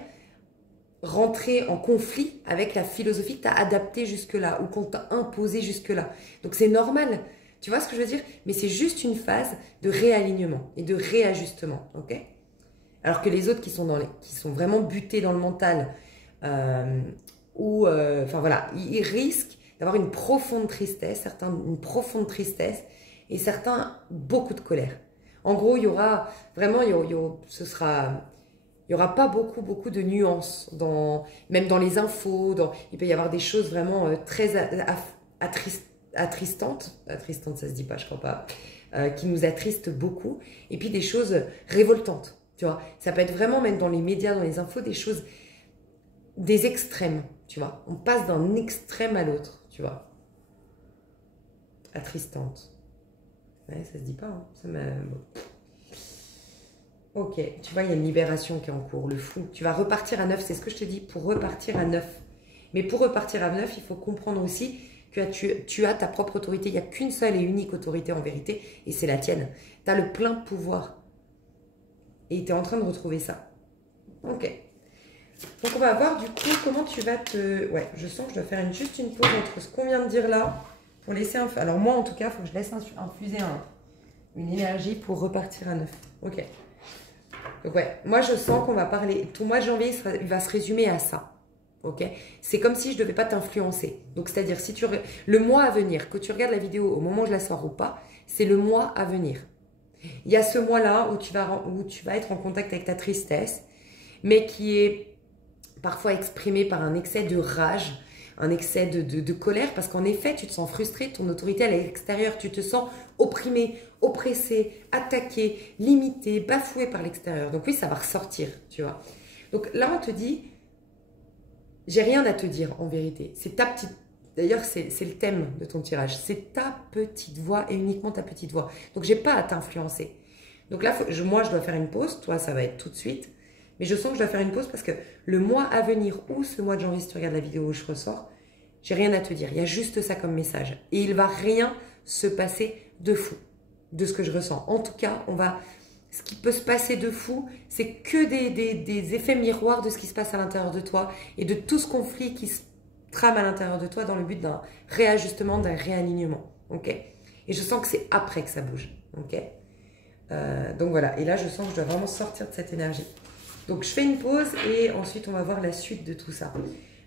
rentrer en conflit avec la philosophie que tu as adaptée jusque-là, ou qu'on t'a imposée jusque-là. Donc c'est normal, tu vois ce que je veux dire? Mais c'est juste une phase de réalignement et de réajustement, ok? Alors que les autres qui sont vraiment butés dans le mental, enfin voilà, ils risquent d'avoir une profonde tristesse, certains une profonde tristesse, et certains beaucoup de colère. En gros, il y aura vraiment, il y aura pas beaucoup de nuances, même dans les infos, il peut y avoir des choses vraiment très attristantes, ça se dit pas, je crois pas, qui nous attristent beaucoup, et puis des choses révoltantes, tu vois. Ça peut être vraiment, même dans les médias, dans les infos, des extrêmes, tu vois. On passe d'un extrême à l'autre, tu vois. Attristante. Ouais, ça se dit pas, hein. Bon. Ok, tu vois, il y a une libération qui est en cours, le fou. Tu vas repartir à neuf, c'est ce que je te dis, pour repartir à neuf. Mais pour repartir à neuf, il faut comprendre aussi que tu as ta propre autorité. Il n'y a qu'une seule et unique autorité en vérité, et c'est la tienne. Tu as le plein pouvoir. Et tu es en train de retrouver ça. Ok. Donc on va voir du coup comment tu vas te... Ouais, je sens que je dois faire juste une pause entre ce qu'on vient de dire là, pour laisser Alors moi en tout cas, il faut que je laisse infuser une énergie pour repartir à neuf. Ok. Donc ouais, moi je sens qu'on va parler... Ton mois de janvier, il va se résumer à ça. Ok. C'est comme si je ne devais pas t'influencer. Donc c'est-à-dire, si le mois à venir, que tu regardes la vidéo au moment où je la sors ou pas, c'est le mois à venir. Il y a ce mois-là où tu vas être en contact avec ta tristesse, mais qui est parfois exprimé par un excès de rage, un excès de colère, parce qu'en effet, tu te sens frustré, ton autorité elle est à l'extérieur, tu te sens opprimé, oppressé, attaqué, limité, bafoué par l'extérieur. Donc oui, ça va ressortir, tu vois. Donc là, on te dit, j'ai rien à te dire en vérité. C'est ta petite... D'ailleurs, c'est le thème de ton tirage. C'est ta petite voix et uniquement ta petite voix. Donc, j'ai pas à t'influencer. Donc là, moi, je dois faire une pause. Toi, ça va être tout de suite. Mais je sens que je dois faire une pause parce que le mois à venir ou ce mois de janvier, si tu regardes la vidéo où je ressors, j'ai rien à te dire. Il y a juste ça comme message. Et il va rien se passer de fou de ce que je ressens. En tout cas, ce qui peut se passer de fou, c'est que des effets miroirs de ce qui se passe à l'intérieur de toi et de tout ce conflit qui se trame à l'intérieur de toi dans le but d'un réajustement, d'un réalignement. Ok? Et je sens que c'est après que ça bouge. Ok? Donc voilà. Et là, je sens que je dois vraiment sortir de cette énergie. Donc, je fais une pause et ensuite, on va voir la suite de tout ça.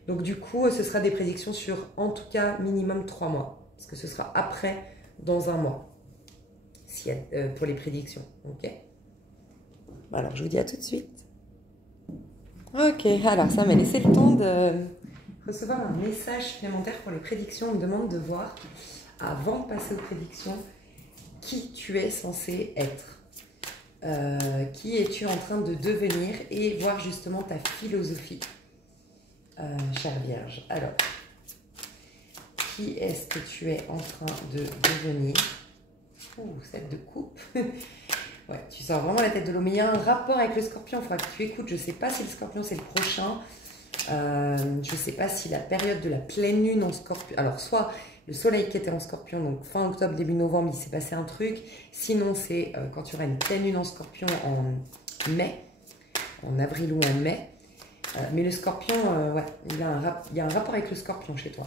Donc, du coup, ce sera des prédictions sur, en tout cas, minimum 3 mois. Parce que ce sera après, dans un mois. Pour les prédictions. Ok? Alors, je vous dis à tout de suite. Ok, alors, ça m'a laissé le temps de recevoir un message supplémentaire pour les prédictions. On me demande de voir, avant de passer aux prédictions, qui tu es censé être. Qui es-tu en train de devenir et voir justement ta philosophie, chère Vierge. Alors, qui est-ce que tu es en train de devenir? Ouh, 7 de coupe. Ouais, tu sors vraiment la tête de l'eau. Mais il y a un rapport avec le scorpion, il faudra que tu écoutes. Je ne sais pas si le scorpion c'est le prochain. Je ne sais pas si la période de la pleine lune en scorpion... Alors, soit le soleil qui était en scorpion, donc fin octobre, début novembre, il s'est passé un truc. Sinon, c'est quand tu auras une pleine lune en scorpion en mai, en avril ou en mai. Mais le scorpion, ouais, il y a un rapport avec le scorpion chez toi.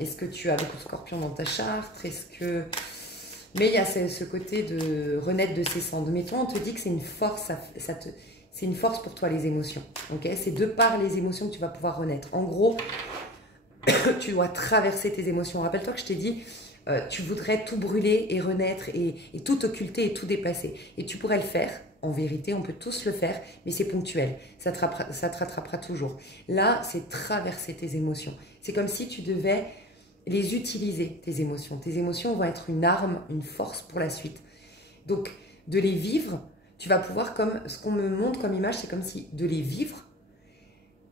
Est-ce que tu as beaucoup de scorpions dans ta charte? Mais il y a ce côté de renaître de ses cendres. Mais toi, on te dit que c'est une force, c'est une force pour toi, les émotions. Okay, c'est de par les émotions que tu vas pouvoir renaître. En gros, tu dois traverser tes émotions. Rappelle-toi que je t'ai dit, tu voudrais tout brûler et renaître et tout occulter et tout dépasser. Et tu pourrais le faire. En vérité, on peut tous le faire, mais c'est ponctuel. Ça te rattrapera toujours. Là, c'est traverser tes émotions. C'est comme si tu devais les utiliser, tes émotions. Tes émotions vont être une arme, une force pour la suite. Donc, de les vivre, tu vas pouvoir, comme ce qu'on me montre comme image, c'est comme si de les vivre,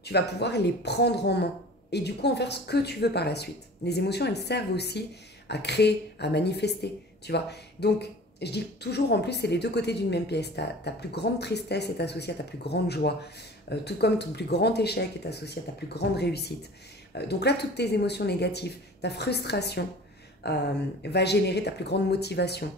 tu vas pouvoir les prendre en main. Et du coup, en faire ce que tu veux par la suite. Les émotions, elles servent aussi à créer, à manifester, tu vois. Donc, je dis toujours, en plus, c'est les deux côtés d'une même pièce. Ta plus grande tristesse est associée à ta plus grande joie. Tout comme ton plus grand échec est associé à ta plus grande réussite. Donc là, toutes tes émotions négatives, ta frustration va générer ta plus grande motivation.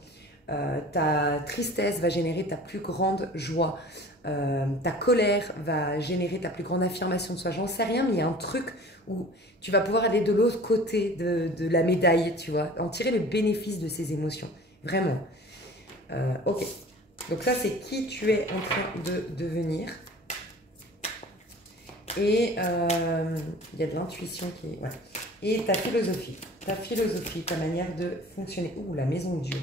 Ta tristesse va générer ta plus grande joie. Ta colère va générer ta plus grande affirmation de soi. J'en sais rien, mais il y a un truc où tu vas pouvoir aller de l'autre côté de la médaille, tu vois, en tirer le bénéfice de ces émotions. Vraiment. Ok. Donc ça, c'est qui tu es en train de devenir. Et il y a de l'intuition qui est... Ouais. Et ta philosophie, ta manière de fonctionner. Ouh, la maison de Dieu.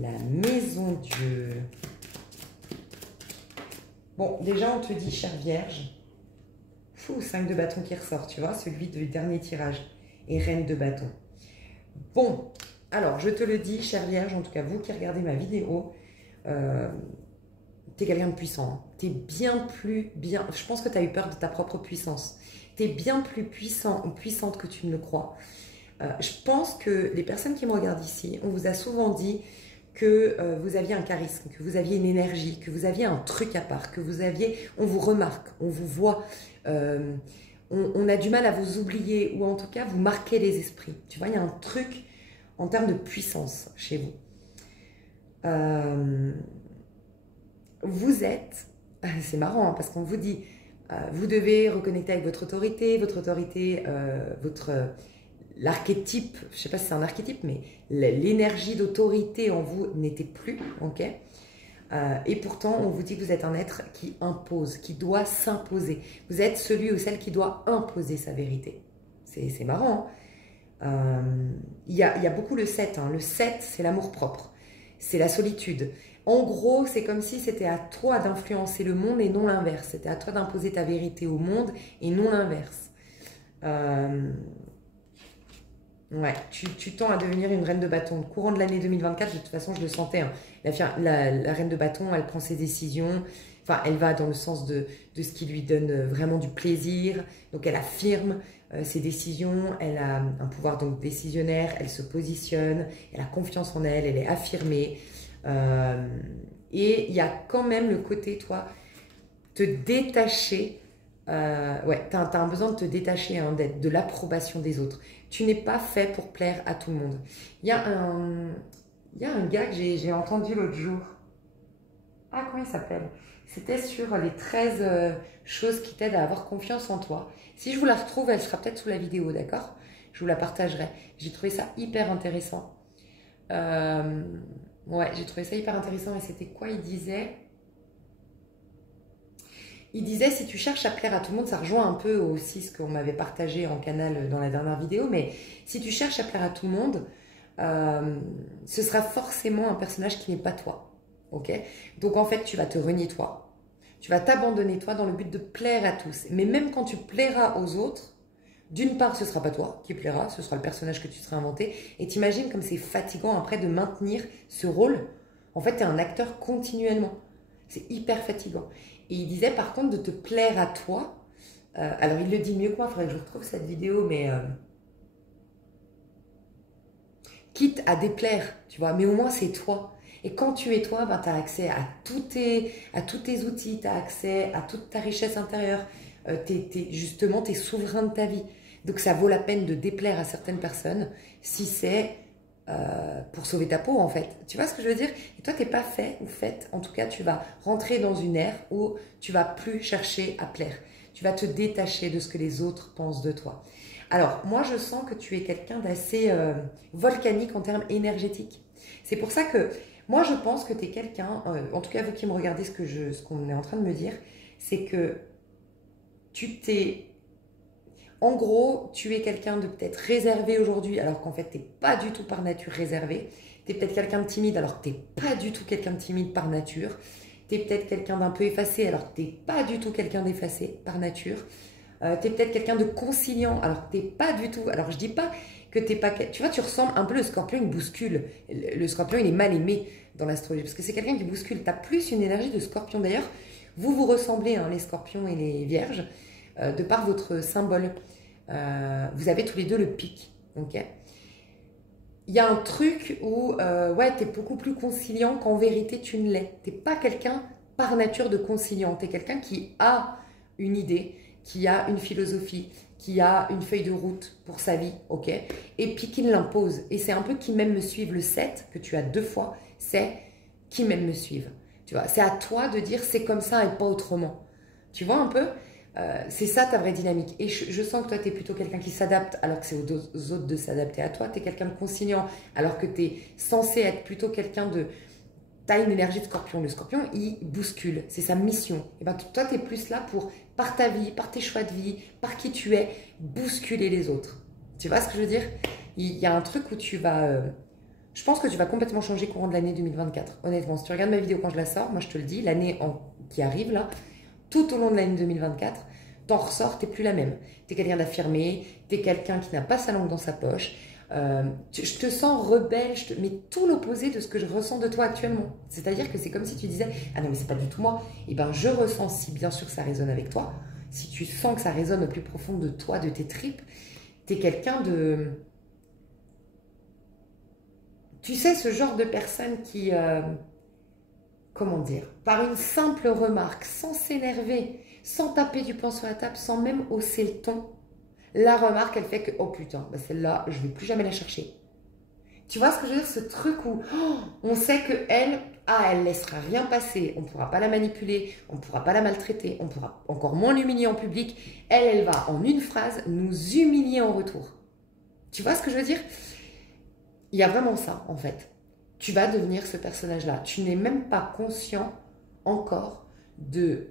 La maison de Dieu. Bon, déjà, on te dit, chère Vierge, 5 de bâton qui ressort, tu vois, celui du dernier tirage. Et reine de bâton. Bon, alors, je te le dis, chère Vierge, en tout cas, vous qui regardez ma vidéo, t'es quelqu'un de puissant. T'es bien plus... Je pense que tu as eu peur de ta propre puissance. T'es bien plus puissant ou puissante que tu ne le crois. Je pense que les personnes qui me regardent ici, on vous a souvent dit que vous aviez un charisme, que vous aviez une énergie, que vous aviez un truc à part, que vous aviez... On vous remarque, on vous voit. On a du mal à vous oublier ou en tout cas, vous marquez les esprits. Tu vois, il y a un truc en termes de puissance chez vous. Vous êtes... C'est marrant hein, parce qu'on vous dit... vous devez reconnecter avec votre autorité, l'archétype, je ne sais pas si c'est un archétype, mais l'énergie d'autorité en vous n'était plus, ok. Et pourtant, on vous dit que vous êtes un être qui impose, qui doit s'imposer. Vous êtes celui ou celle qui doit imposer sa vérité. C'est marrant. Il y a beaucoup le 7. Hein. Le 7, c'est l'amour-propre. C'est la solitude. En gros, c'est comme si c'était à toi d'influencer le monde et non l'inverse. C'était à toi d'imposer ta vérité au monde et non l'inverse. Ouais, tu tends à devenir une reine de bâton. Au courant de l'année 2024, de toute façon, je le sentais. Hein. La reine de bâton, elle prend ses décisions. Enfin, elle va dans le sens de ce qui lui donne vraiment du plaisir. Donc, elle affirme ses décisions. Elle a un pouvoir donc décisionnaire. Elle se positionne. Elle a confiance en elle. Elle est affirmée. Et il y a quand même le côté, toi, te détacher. Ouais, tu as un besoin de te détacher hein, de l'approbation des autres. Tu n'es pas fait pour plaire à tout le monde. Il y a un gars que j'ai entendu l'autre jour. Ah, comment il s'appelle? C'était sur les 13 choses qui t'aident à avoir confiance en toi. Si je vous la retrouve, elle sera peut-être sous la vidéo, d'accord? Je vous la partagerai. J'ai trouvé ça hyper intéressant. Ouais, j'ai trouvé ça hyper intéressant. Et c'était quoi? Il disait, si tu cherches à plaire à tout le monde, ça rejoint un peu aussi ce qu'on m'avait partagé en canal dans la dernière vidéo, mais si tu cherches à plaire à tout le monde, ce sera forcément un personnage qui n'est pas toi. Ok? Donc en fait, tu vas te renier toi. Tu vas t'abandonner toi dans le but de plaire à tous. Mais même quand tu plairas aux autres, d'une part, ce ne sera pas toi qui plaira, ce sera le personnage que tu seras inventé. Et t'imagines comme c'est fatigant après de maintenir ce rôle. En fait, tu es un acteur continuellement. C'est hyper fatigant. Et il disait par contre de te plaire à toi. Alors il le dit mieux que moi, il faudrait que je retrouve cette vidéo, mais quitte à déplaire, tu vois, mais au moins c'est toi. Et quand tu es toi, ben, tu as accès à tous tes outils, tu as accès à toute ta richesse intérieure. Justement, tu es souverain de ta vie. Donc ça vaut la peine de déplaire à certaines personnes si c'est pour sauver ta peau en fait. Tu vois ce que je veux dire? Et toi, t'es pas fait ou faite. En tout cas, tu vas rentrer dans une ère où tu vas plus chercher à plaire. Tu vas te détacher de ce que les autres pensent de toi. Alors, moi, je sens que tu es quelqu'un d'assez volcanique en termes énergétiques. C'est pour ça que moi, je pense que tu es quelqu'un, en tout cas vous qui me regardez ce qu'on est en train de me dire, c'est que tu t'es... En gros, tu es quelqu'un de peut-être réservé aujourd'hui, alors qu'en fait, tu n'es pas du tout par nature réservé. Tu es peut-être quelqu'un de timide, alors que tu n'es pas du tout quelqu'un de timide par nature. Tu es peut-être quelqu'un d'un peu effacé, alors que tu n'es pas du tout quelqu'un d'effacé par nature. Tu es peut-être quelqu'un de conciliant, alors que tu n'es pas du tout... Alors, je dis pas que tu n'es pas... Tu vois, tu ressembles un peu, le scorpion, il bouscule. Le scorpion, il est mal aimé dans l'astrologie, parce que c'est quelqu'un qui bouscule. Tu as plus une énergie de scorpion. D'ailleurs, vous vous ressemblez, hein, les scorpions et les vierges, de par votre symbole. Vous avez tous les deux le pic. Okay, il y a un truc où ouais, tu es beaucoup plus conciliant qu'en vérité tu ne l'es. Tu n'es pas quelqu'un par nature de conciliant. Tu es quelqu'un qui a une idée, qui a une philosophie, qui a une feuille de route pour sa vie, ok, et puis qui l'impose. Et c'est un peu qui m'aime me suivre. Le 7 que tu as 2 fois, c'est qui m'aime me suivre. Tu vois, c'est à toi de dire c'est comme ça et pas autrement. Tu vois un peu? C'est ça ta vraie dynamique. Et je sens que toi, tu es plutôt quelqu'un qui s'adapte alors que c'est aux autres de s'adapter à toi. Tu es quelqu'un de conciliant alors que tu es censé être plutôt quelqu'un de... Tu as une énergie de scorpion. Le scorpion, il bouscule. C'est sa mission. Et ben, toi, tu es plus là pour, par ta vie, par tes choix de vie, par qui tu es, bousculer les autres. Tu vois ce que je veux dire? Il y a un truc où tu vas... je pense que tu vas complètement changer courant de l'année 2024. Honnêtement, si tu regardes ma vidéo quand je la sors, moi je te le dis, l'année qui arrive là, tout au long de l'année 2024, t'en ressors, t'es plus la même. T'es quelqu'un d'affirmé, t'es quelqu'un qui n'a pas sa langue dans sa poche. Je te sens rebelle, mais tout l'opposé de ce que je ressens de toi actuellement. C'est-à-dire que c'est comme si tu disais « Ah non, mais c'est pas du tout moi. » Eh bien, je ressens, si bien sûr ça résonne avec toi, si tu sens que ça résonne au plus profond de toi, de tes tripes, t'es quelqu'un de... Tu sais, ce genre de personne qui... comment dire, par une simple remarque, sans s'énerver, sans taper du poing sur la table, sans même hausser le ton, la remarque, elle fait que, oh putain, bah celle-là, je ne vais plus jamais la chercher. Tu vois ce que je veux dire? Ce truc où on sait qu'elle, elle laissera rien passer, on ne pourra pas la manipuler, on ne pourra pas la maltraiter, on pourra encore moins l'humilier en public. Elle va, en une phrase, nous humilier en retour. Tu vois ce que je veux dire? Il y a vraiment ça, en fait. Tu vas devenir ce personnage-là. Tu n'es même pas conscient encore de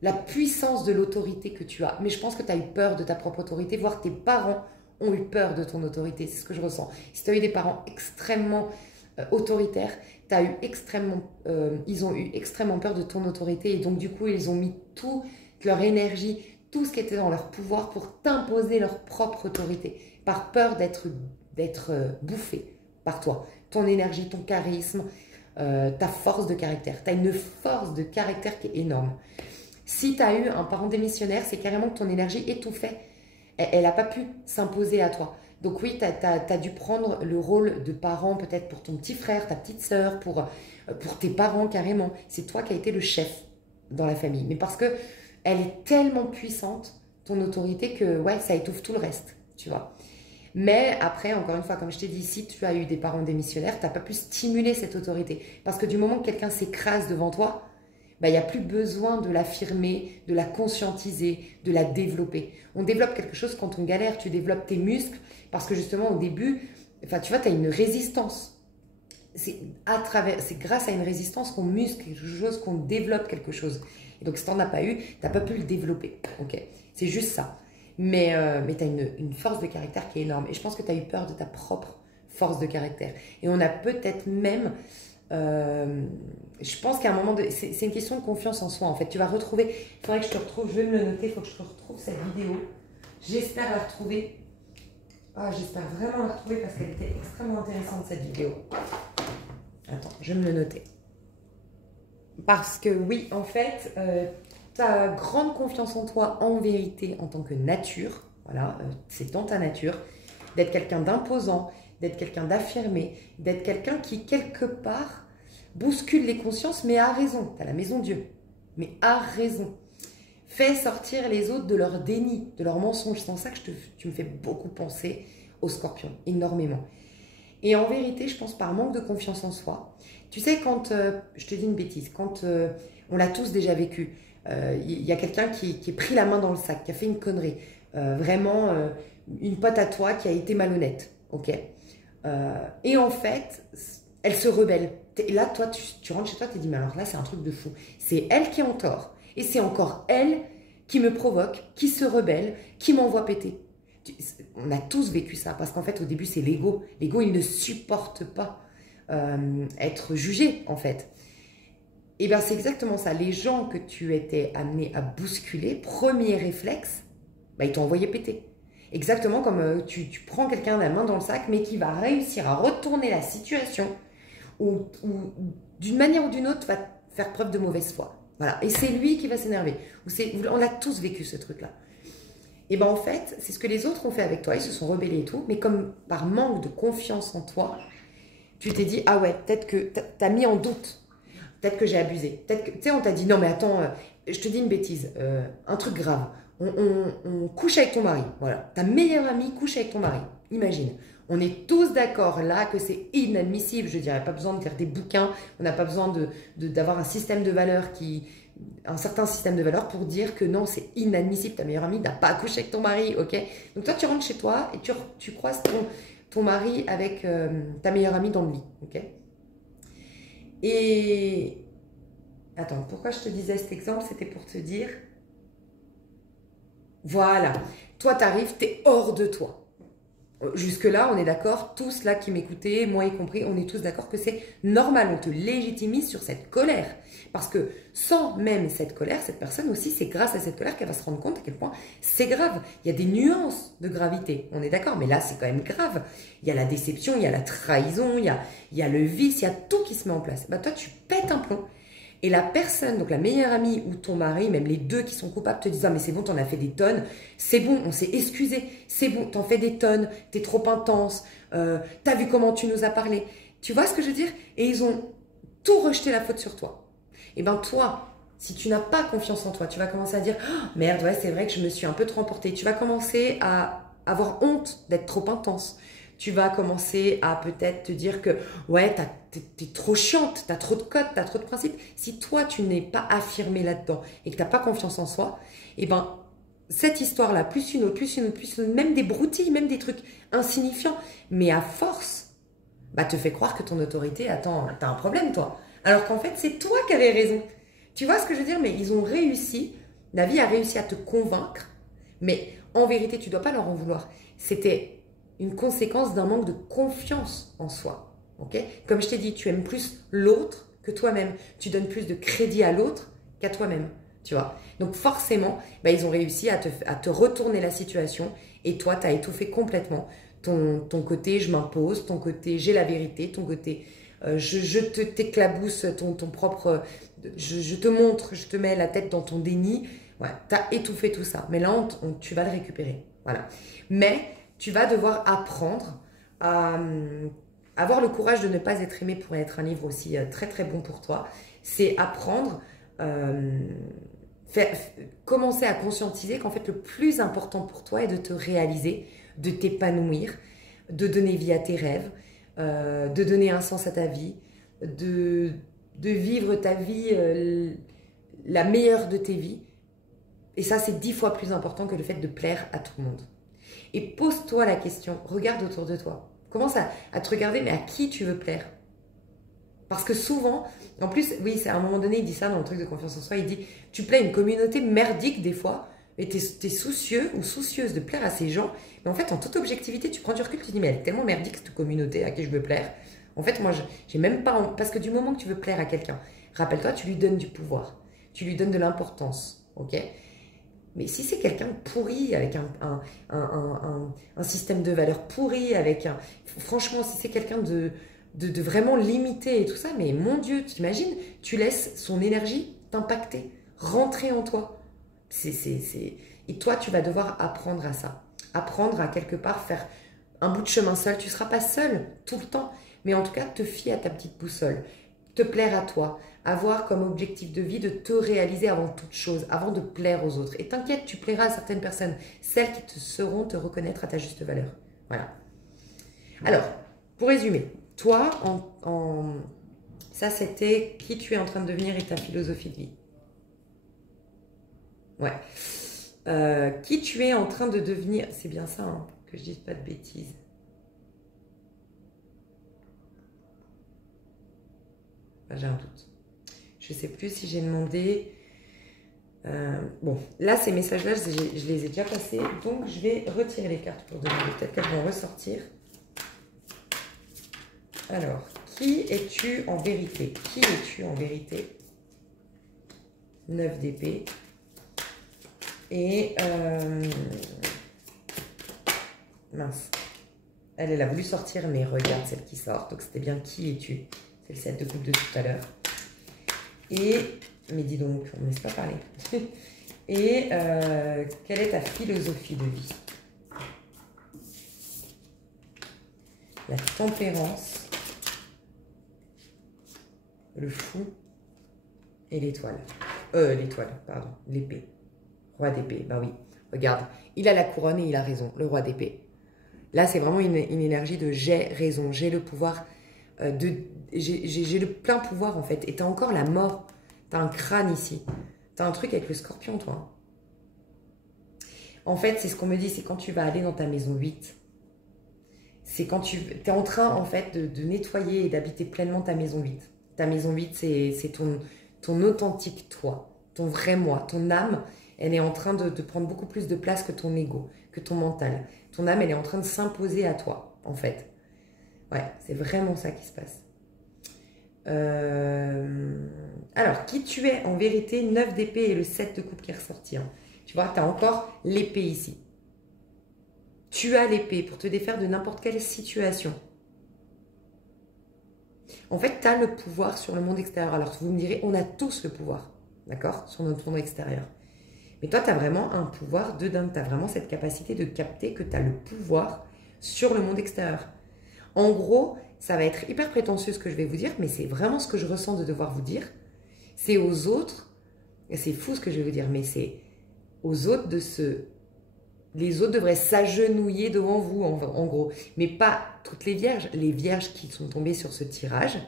la puissance de l'autorité que tu as. Mais je pense que tu as eu peur de ta propre autorité, voire tes parents ont eu peur de ton autorité. C'est ce que je ressens. Si tu as eu des parents extrêmement autoritaires, ils ont eu extrêmement peur de ton autorité et donc du coup, ils ont mis toute leur énergie, tout ce qui était dans leur pouvoir pour t'imposer leur propre autorité, par peur d'être bouffé par toi. Ton énergie, ton charisme, ta force de caractère. Tu as une force de caractère qui est énorme. Si tu as eu un parent démissionnaire, c'est carrément que ton énergie étouffait. Elle n'a pas pu s'imposer à toi. Donc oui, tu as dû prendre le rôle de parent peut-être pour ton petit frère, ta petite sœur, pour tes parents carrément. C'est toi qui as été le chef dans la famille. Mais parce que elle est tellement puissante, ton autorité, que ouais, ça étouffe tout le reste, tu vois. Mais après, encore une fois, comme je t'ai dit, si tu as eu des parents démissionnaires, tu n'as pas pu stimuler cette autorité. Parce que du moment que quelqu'un s'écrase devant toi, il n'y a plus besoin de l'affirmer, de la conscientiser, de la développer. On développe quelque chose quand on galère, tu développes tes muscles, parce que justement au début, enfin, tu vois, tu as une résistance. C'est grâce à une résistance qu'on muscle quelque chose, qu'on développe quelque chose. Et donc si tu n'en as pas eu, tu n'as pas pu le développer. Okay, c'est juste ça. Mais tu as une force de caractère qui est énorme. Et je pense que tu as eu peur de ta propre force de caractère. Et on a peut-être même... je pense qu'à un moment... C'est une question de confiance en soi, en fait. Tu vas retrouver... Il faudrait que je te retrouve... Je vais me le noter. Il faut que je te retrouve cette vidéo. J'espère la retrouver. Ah, j'espère vraiment la retrouver parce qu'elle était extrêmement intéressante, cette vidéo. Attends, je vais me le noter. Parce que oui, en fait... ta grande confiance en toi, en vérité, en tant que nature, voilà, c'est dans ta nature, d'être quelqu'un d'imposant, d'être quelqu'un d'affirmé, d'être quelqu'un qui, quelque part, bouscule les consciences, mais a raison. Tu as la maison Dieu, mais a raison. Fais sortir les autres de leur déni, de leur mensonge. C'est en ça que tu me fais beaucoup penser aux scorpions, énormément. Et en vérité, je pense par manque de confiance en soi. Tu sais, quand, je te dis une bêtise, quand on l'a tous déjà vécu, il y a quelqu'un qui est pris la main dans le sac, qui a fait une connerie, vraiment une pote à toi qui a été malhonnête, ok. Et en fait, elle se rebelle. Et là, toi, tu rentres chez toi, tu te dis, mais alors là, c'est un truc de fou. C'est elle qui est en tort. Et c'est encore elle qui me provoque, qui se rebelle, qui m'envoie péter. On a tous vécu ça, parce qu'en fait, au début, c'est l'ego. L'ego, il ne supporte pas être jugé, en fait. Et bien, c'est exactement ça. Les gens que tu étais amené à bousculer, premier réflexe, bah, ils t'ont envoyé péter. Exactement comme tu prends quelqu'un la main dans le sac, mais qui va réussir à retourner la situation ou d'une manière ou d'une autre va faire preuve de mauvaise foi. Voilà. Et c'est lui qui va s'énerver. On a tous vécu ce truc-là. Et bien en fait, c'est ce que les autres ont fait avec toi. Ils se sont rebellés et tout, mais comme par manque de confiance en toi, tu t'es dit, ah ouais, peut-être que t'as mis en doute. Peut-être que j'ai abusé. Peut-être que, tu sais, on t'a dit, non mais attends, je te dis une bêtise, un truc grave. On couche avec ton mari, voilà. Ta meilleure amie couche avec ton mari, imagine. On est tous d'accord là que c'est inadmissible, je dirais, pas besoin de faire des bouquins, on n'a pas besoin d'avoir un système de valeurs un certain système de valeurs pour dire que non, c'est inadmissible, ta meilleure amie n'a pas couché avec ton mari, ok. Donc toi, tu rentres chez toi et tu croises ton mari avec ta meilleure amie dans le lit, ok. Et attends, pourquoi je te disais cet exemple? C'était pour te dire, voilà, toi t'arrives, t'es hors de toi. Jusque-là, on est d'accord, tous là qui m'écoutaient, moi y compris, on est tous d'accord que c'est normal, on te légitimise sur cette colère. Parce que sans même cette colère, cette personne aussi, c'est grâce à cette colère qu'elle va se rendre compte à quel point c'est grave. Il y a des nuances de gravité, on est d'accord, mais là c'est quand même grave. Il y a la déception, il y a la trahison, il y a le vice, il y a tout qui se met en place. Bah toi tu pètes un plomb. Et la personne, donc la meilleure amie ou ton mari, même les deux qui sont coupables, te disent « Ah mais c'est bon, t'en as fait des tonnes, c'est bon, on s'est excusé, c'est bon, t'en fais des tonnes, t'es trop intense, t'as vu comment tu nous as parlé. » Tu vois ce que je veux dire? Et ils ont tout rejeté la faute sur toi. Et bien toi, si tu n'as pas confiance en toi, tu vas commencer à dire oh, « Merde, ouais, c'est vrai que je me suis un peu trop emportée. » Tu vas commencer à avoir honte d'être trop intense. Tu vas commencer à peut-être te dire que ouais, t'es trop chiante, t'as trop de codes, t'as trop de principes. Si toi, tu n'es pas affirmé là-dedans et que t'as pas confiance en soi, et ben cette histoire-là, plus une autre, plus une autre, plus une autre, même des broutilles, même des trucs insignifiants, mais à force, bah te fait croire que ton autorité, attends, t'as un problème toi. Alors qu'en fait, c'est toi qui avais raison. Tu vois ce que je veux dire? Mais ils ont réussi, la vie a réussi à te convaincre, mais en vérité, tu dois pas leur en vouloir. C'était une conséquence d'un manque de confiance en soi. Okay? Comme je t'ai dit, tu aimes plus l'autre que toi-même. Tu donnes plus de crédit à l'autre qu'à toi-même. Tu vois? Donc forcément, bah, ils ont réussi à te retourner la situation et toi, tu as étouffé complètement ton côté je m'impose, ton côté j'ai la vérité, ton côté je t'éclabousse ton propre... Je te montre, je te mets la tête dans ton déni. Ouais, tu as étouffé tout ça. Mais là, tu vas le récupérer. Voilà. Mais tu vas devoir apprendre à avoir le courage de ne pas être aimé pour être un livre aussi très très bon pour toi. C'est apprendre, commencer à conscientiser qu'en fait le plus important pour toi est de te réaliser, de t'épanouir, de donner vie à tes rêves, de donner un sens à ta vie, de vivre ta vie la meilleure de tes vies. Et ça, c'est 10 fois plus important que le fait de plaire à tout le monde. Et pose-toi la question, regarde autour de toi. Commence à te regarder, mais à qui tu veux plaire? Parce que souvent, en plus, oui, à un moment donné, il dit ça dans le truc de confiance en soi, il dit, tu plais à une communauté merdique des fois, et tu es soucieux ou soucieuse de plaire à ces gens, mais en fait, en toute objectivité, tu prends du recul, tu te dis, mais elle est tellement merdique cette communauté à qui je veux plaire. En fait, moi, j'ai même pas... Parce que du moment que tu veux plaire à quelqu'un, rappelle-toi, tu lui donnes du pouvoir, tu lui donnes de l'importance, ok? Mais si c'est quelqu'un pourri, avec un système de valeurs pourri, franchement, si c'est quelqu'un de vraiment limité et tout ça, mais mon Dieu, tu t'imagines, tu laisses son énergie t'impacter, rentrer en toi. Et toi, tu vas devoir apprendre à ça. Apprendre à quelque part faire un bout de chemin seul. Tu ne seras pas seul tout le temps, mais en tout cas, te fier à ta petite boussole. Te plaire à toi, avoir comme objectif de vie de te réaliser avant toute chose, avant de plaire aux autres. Et t'inquiète, tu plairas à certaines personnes, celles qui te sauront te reconnaître à ta juste valeur. Voilà. Alors, pour résumer, toi, ça c'était qui tu es en train de devenir et ta philosophie de vie. Ouais. Qui tu es en train de devenir, c'est bien ça, hein, que je dise pas de bêtises. J'ai un doute. Je ne sais plus si j'ai demandé. Bon, là, ces messages-là, je les ai déjà passés. Donc, je vais retirer les cartes pour demander. Peut-être qu'elles vont ressortir. Alors, qui es-tu en vérité? Qui es-tu en vérité? 9 d'épée. Et... mince. Elle a voulu sortir, mais regarde celle qui sort. Donc, c'était bien qui es-tu? C'est le 7 de coupe de tout à l'heure. Et, mais dis donc, on ne laisse pas parler. Et quelle est ta philosophie de vie? La tempérance, le fou et l'étoile. L'étoile, pardon, l'épée. Roi d'épée, bah oui. Regarde, il a la couronne et il a raison, le roi d'épée. Là, c'est vraiment une énergie de j'ai raison, j'ai le pouvoir, j'ai le plein pouvoir en fait. Et tu as encore la mort, tu as un crâne ici. Tu as un truc avec le scorpion, toi. En fait, c'est ce qu'on me dit, c'est quand tu vas aller dans ta maison 8. C'est quand tu es en train en fait de nettoyer et d'habiter pleinement ta maison 8. Ta maison 8, c'est ton authentique toi, ton vrai moi, ton âme. Elle est en train de prendre beaucoup plus de place que ton ego, que ton mental. Ton âme, elle est en train de s'imposer à toi, en fait. Ouais, c'est vraiment ça qui se passe. Alors, qui tu es en vérité? 9 d'épée et le 7 de coupe qui est ressorti. Hein. Tu vois, tu as encore l'épée ici. Tu as l'épée pour te défaire de n'importe quelle situation. En fait, tu as le pouvoir sur le monde extérieur. Alors, vous me direz, on a tous le pouvoir, d'accord, sur notre monde extérieur. Mais toi, tu as vraiment un pouvoir de dingue. Tu as vraiment cette capacité de capter que tu as le pouvoir sur le monde extérieur. En gros, ça va être hyper prétentieux ce que je vais vous dire, mais c'est vraiment ce que je ressens de devoir vous dire. C'est aux autres, et c'est fou ce que je vais vous dire, mais c'est aux autres de se... Les autres devraient s'agenouiller devant vous, en gros. Mais pas toutes les vierges qui sont tombées sur ce tirage.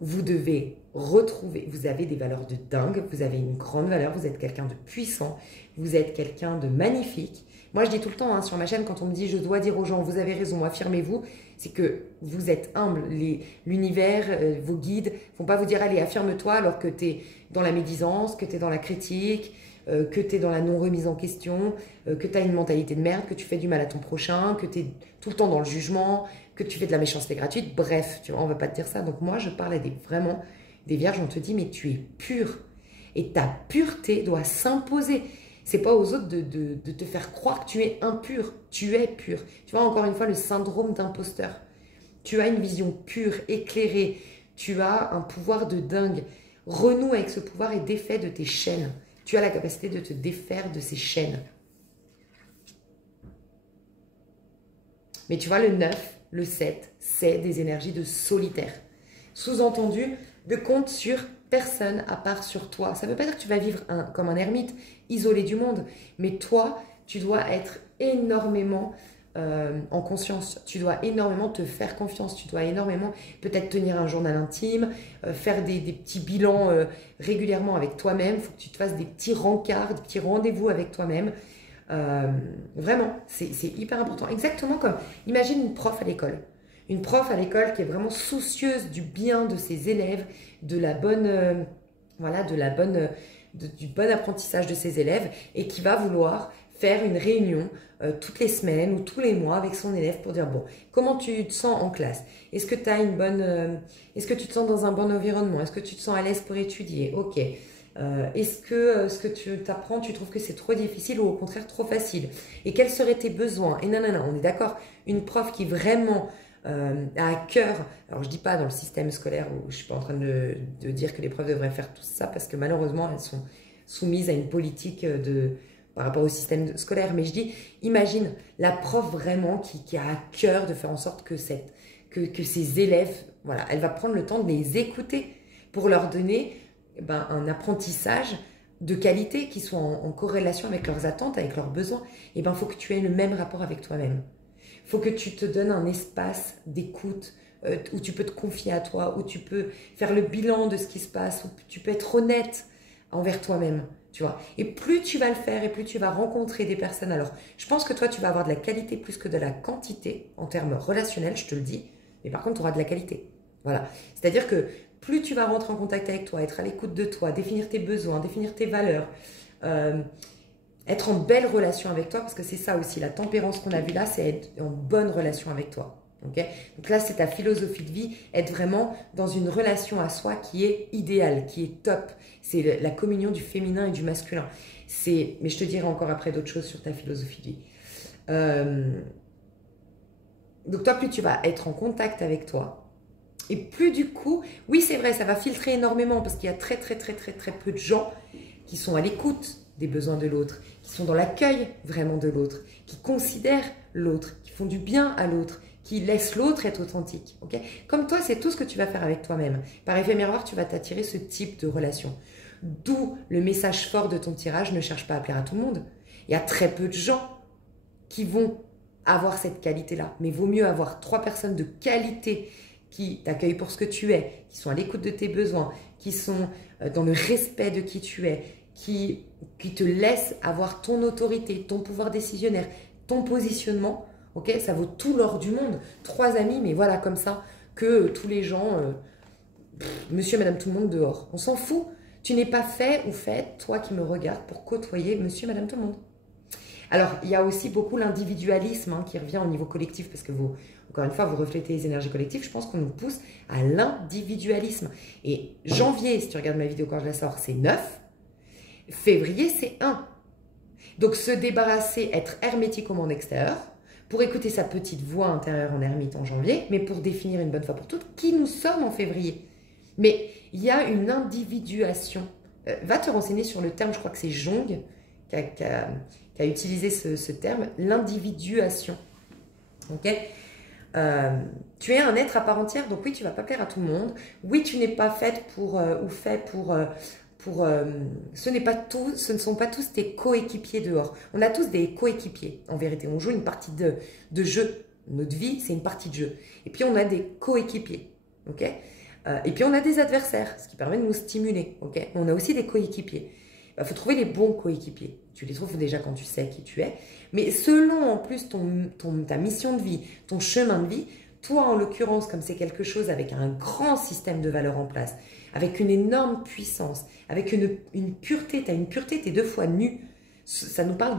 Vous devez retrouver, vous avez des valeurs de dingue, vous avez une grande valeur, vous êtes quelqu'un de puissant, vous êtes quelqu'un de magnifique. Moi, je dis tout le temps hein, sur ma chaîne, quand on me dit « je dois dire aux gens, vous avez raison, affirmez-vous », c'est que vous êtes humble. L'univers, vos guides ne vont pas vous dire « allez, affirme-toi » alors que tu es dans la médisance, que tu es dans la critique, que tu es dans la non-remise en question, que tu as une mentalité de merde, que tu fais du mal à ton prochain, que tu es tout le temps dans le jugement, que tu fais de la méchanceté gratuite. Bref, tu vois, on ne va pas te dire ça. Donc moi, je parle à vraiment des vierges, on te dit « mais tu es pure ». Et ta pureté doit s'imposer. C'est pas aux autres de te faire croire que tu es impur. Tu es pur. Tu vois, encore une fois, le syndrome d'imposteur. Tu as une vision pure, éclairée. Tu as un pouvoir de dingue. Renoue avec ce pouvoir et défais de tes chaînes. Tu as la capacité de te défaire de ces chaînes. Mais tu vois, le 9, le 7, c'est des énergies de solitaire. Sous-entendu, de compte sur personne à part sur toi. Ça ne veut pas dire que tu vas vivre comme un ermite, isolé du monde. Mais toi, tu dois être énormément en conscience. Tu dois énormément te faire confiance. Tu dois énormément peut-être tenir un journal intime, faire des petits bilans régulièrement avec toi-même. Il faut que tu te fasses des petits rencarts, des petits rendez-vous avec toi-même. Vraiment, c'est hyper important. Exactement comme, imagine une prof à l'école. Une prof à l'école qui est vraiment soucieuse du bien de ses élèves, de la bonne, voilà, du bon apprentissage de ses élèves et qui va vouloir faire une réunion toutes les semaines ou tous les mois avec son élève pour dire bon, comment tu te sens en classe? Est-ce que tu as une bonne, est-ce que tu te sens dans un bon environnement? Est-ce que tu te sens à l'aise pour étudier? Ok. Est-ce que ce que tu t'apprends, tu trouves que c'est trop difficile ou au contraire trop facile? Et quels seraient tes besoins? Et nanana, on est d'accord. Une prof qui vraiment a à cœur, alors je dis pas dans le système scolaire où je suis pas en train de dire que les profs devraient faire tout ça parce que malheureusement elles sont soumises à une politique par rapport au système scolaire, mais je dis, imagine la prof vraiment qui a à cœur de faire en sorte que ses élèves, voilà, elle va prendre le temps de les écouter pour leur donner un apprentissage de qualité qui soit en corrélation avec leurs attentes, avec leurs besoins. Il faut que tu aies le même rapport avec toi-même. Il faut que tu te donnes un espace d'écoute où tu peux te confier à toi, où tu peux faire le bilan de ce qui se passe, où tu peux être honnête envers toi-même. Tu vois. Et plus tu vas le faire et plus tu vas rencontrer des personnes. Alors, je pense que toi, tu vas avoir de la qualité plus que de la quantité en termes relationnels, je te le dis. Mais par contre, tu auras de la qualité. Voilà. C'est-à-dire que plus tu vas rentrer en contact avec toi, être à l'écoute de toi, définir tes besoins, définir tes valeurs, être en belle relation avec toi, parce que c'est ça aussi, la tempérance qu'on a vue là, c'est être en bonne relation avec toi. Okay. Donc là, c'est ta philosophie de vie, être vraiment dans une relation à soi qui est idéale, qui est top. C'est la communion du féminin et du masculin. Mais je te dirai encore après d'autres choses sur ta philosophie de vie. Donc toi, plus tu vas être en contact avec toi, et plus du coup, oui c'est vrai, ça va filtrer énormément, parce qu'il y a très peu de gens qui sont à l'écoute des besoins de l'autre, qui sont dans l'accueil vraiment de l'autre, qui considèrent l'autre, qui font du bien à l'autre, qui laisse l'autre être authentique. Okay. Comme toi, c'est tout ce que tu vas faire avec toi-même. Par effet miroir, tu vas t'attirer ce type de relation. D'où le message fort de ton tirage, ne cherche pas à plaire à tout le monde. Il y a très peu de gens qui vont avoir cette qualité-là. Mais vaut mieux avoir 3 personnes de qualité qui t'accueillent pour ce que tu es, qui sont à l'écoute de tes besoins, qui sont dans le respect de qui tu es, qui te laissent avoir ton autorité, ton pouvoir décisionnaire, ton positionnement. Okay, ça vaut tout l'or du monde. 3 amis, mais voilà, comme ça, que tous les gens, monsieur, madame, tout le monde dehors. On s'en fout. Tu n'es pas fait ou faite, toi qui me regardes, pour côtoyer monsieur, madame, tout le monde. Alors, il y a aussi beaucoup l'individualisme qui revient au niveau collectif, parce que vous, encore une fois, vous reflétez les énergies collectives. Je pense qu'on nous pousse à l'individualisme. Et janvier, si tu regardes ma vidéo quand je la sors, c'est 9. Février, c'est 1. Donc, se débarrasser, être hermétique au monde extérieur, pour écouter sa petite voix intérieure en ermite en janvier, mais pour définir une bonne fois pour toutes qui nous sommes en février. Mais il y a une individuation. Va te renseigner sur le terme, je crois que c'est Jung qui a utilisé ce terme, l'individuation. Okay. Tu es un être à part entière, donc oui, tu ne vas pas plaire à tout le monde. Oui, tu n'es pas faite pour ou fait pour ce ne sont pas tous tes coéquipiers dehors. On a tous des coéquipiers, en vérité. On joue une partie de jeu. Notre vie, c'est une partie de jeu. Et puis, on a des coéquipiers. Okay. Et puis, on a des adversaires, ce qui permet de nous stimuler. Okay. On a aussi des coéquipiers. Il faut trouver les bons coéquipiers. Tu les trouves déjà quand tu sais qui tu es. Mais selon, en plus, ta mission de vie, ton chemin de vie, toi, en l'occurrence, comme c'est quelque chose avec un grand système de valeurs en place, avec une énorme puissance, avec une pureté, tu as une pureté, tu es 2 fois nu. Ça nous parle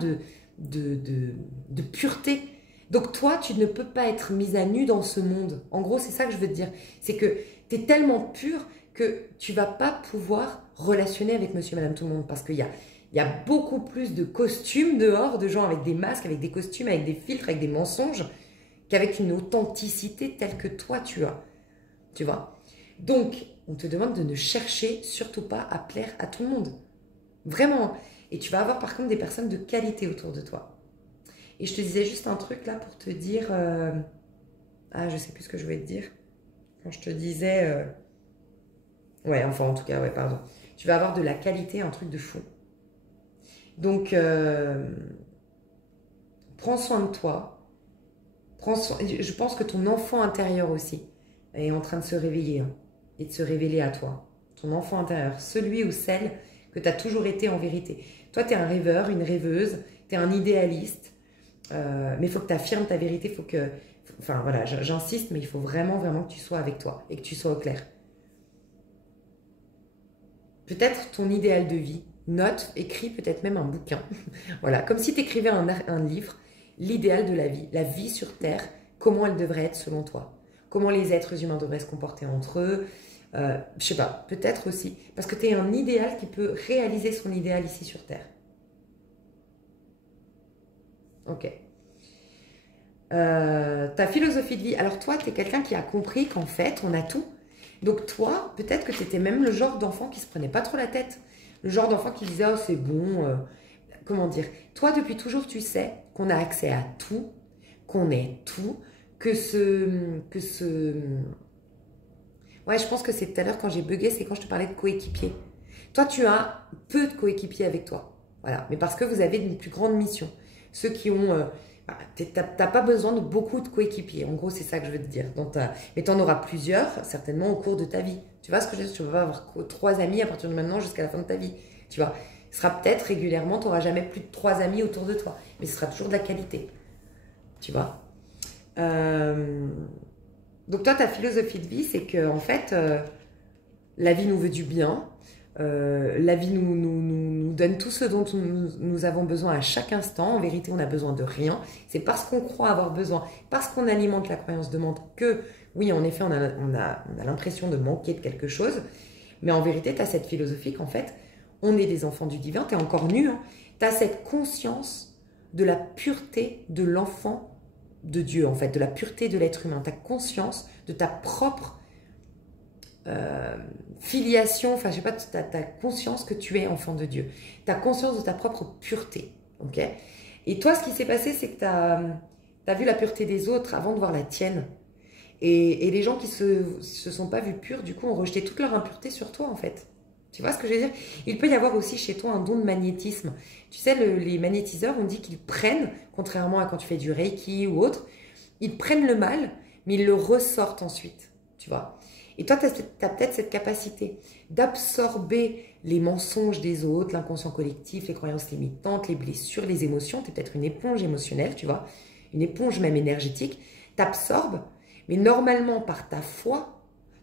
de pureté. Donc toi, tu ne peux pas être mise à nu dans ce monde. En gros, c'est ça que je veux te dire. C'est que tu es tellement pur que tu ne vas pas pouvoir relationner avec monsieur, madame, tout le monde. Parce qu'il y a beaucoup plus de costumes dehors, de gens avec des masques, avec des costumes, avec des filtres, avec des mensonges, qu'avec une authenticité telle que toi tu as. Tu vois? Donc, on te demande de ne chercher surtout pas à plaire à tout le monde. Vraiment. Et tu vas avoir par contre des personnes de qualité autour de toi. Et je te disais juste un truc là pour te dire... Ah, je sais plus ce que je voulais te dire. Quand je te disais... Ouais, enfin en tout cas, ouais, pardon. Tu vas avoir de la qualité, un truc de fou. Donc, prends soin de toi. Je pense que ton enfant intérieur aussi est en train de se réveiller et de se révéler à toi. Ton enfant intérieur, celui ou celle que tu as toujours été en vérité. Toi, tu es un rêveur, une rêveuse, tu es un idéaliste, mais il faut que tu affirmes ta vérité, enfin voilà, j'insiste, mais il faut vraiment que tu sois avec toi et que tu sois au clair. Peut-être ton idéal de vie, note, écris peut-être même un bouquin. Voilà, comme si tu écrivais un livre, l'idéal de la vie sur Terre, comment elle devrait être selon toi. Comment les êtres humains devraient se comporter entre eux. Je sais pas, peut-être aussi. Parce que tu es un idéal qui peut réaliser son idéal ici sur Terre. Ok. Ta philosophie de vie. Alors toi, tu es quelqu'un qui a compris qu'en fait, on a tout. Donc toi, peut-être que tu étais même le genre d'enfant qui se prenait pas trop la tête. Le genre d'enfant qui disait « Oh, c'est bon. Comment dire? Toi, depuis toujours, tu sais qu'on a accès à tout, qu'on est tout, Ouais, je pense que c'est tout à l'heure quand j'ai bugué, c'est quand je te parlais de coéquipier. Toi, tu as peu de coéquipiers avec toi. Voilà, mais parce que vous avez une plus grande mission. Ceux qui ont... t'as pas besoin de beaucoup de coéquipiers. En gros, c'est ça que je veux te dire. Mais tu en auras plusieurs, certainement, au cours de ta vie. Tu vois ce que je veux dire? Tu vas pas avoir 3 amis à partir de maintenant jusqu'à la fin de ta vie. Tu vois, ce sera peut-être régulièrement, tu n'auras jamais plus de 3 amis autour de toi. Mais ce sera toujours de la qualité. Tu vois. Donc toi, ta philosophie de vie, c'est que en fait, la vie nous veut du bien. La vie nous donne tout ce dont nous avons besoin à chaque instant. En vérité, on n'a besoin de rien. C'est parce qu'on croit avoir besoin, parce qu'on alimente la croyance de manque que, oui, en effet, on a l'impression de manquer de quelque chose. Mais en vérité, tu as cette philosophie qu'en fait, on est des enfants du divin. Tu es encore nu. Hein. Tu as cette conscience de la pureté de l'enfant de Dieu, en fait, de la pureté de l'être humain. Tu as conscience de ta propre filiation, enfin, je sais pas, tu as conscience que tu es enfant de Dieu. Tu as conscience de ta propre pureté, ok? Et toi, ce qui s'est passé, c'est que tu as vu la pureté des autres avant de voir la tienne. Et les gens qui se sont pas vus purs, du coup, ont rejeté toute leur impureté sur toi, en fait. Tu vois ce que je veux dire? Il peut y avoir aussi chez toi un don de magnétisme. Tu sais, les magnétiseurs, on dit qu'ils prennent, contrairement à quand tu fais du Reiki ou autre, ils prennent le mal, mais ils le ressortent ensuite, tu vois. Et toi, tu as peut-être cette capacité d'absorber les mensonges des autres, l'inconscient collectif, les croyances limitantes, les blessures, les émotions. Tu es peut-être une éponge émotionnelle, tu vois, une éponge même énergétique. Tu absorbes, mais normalement, par ta foi,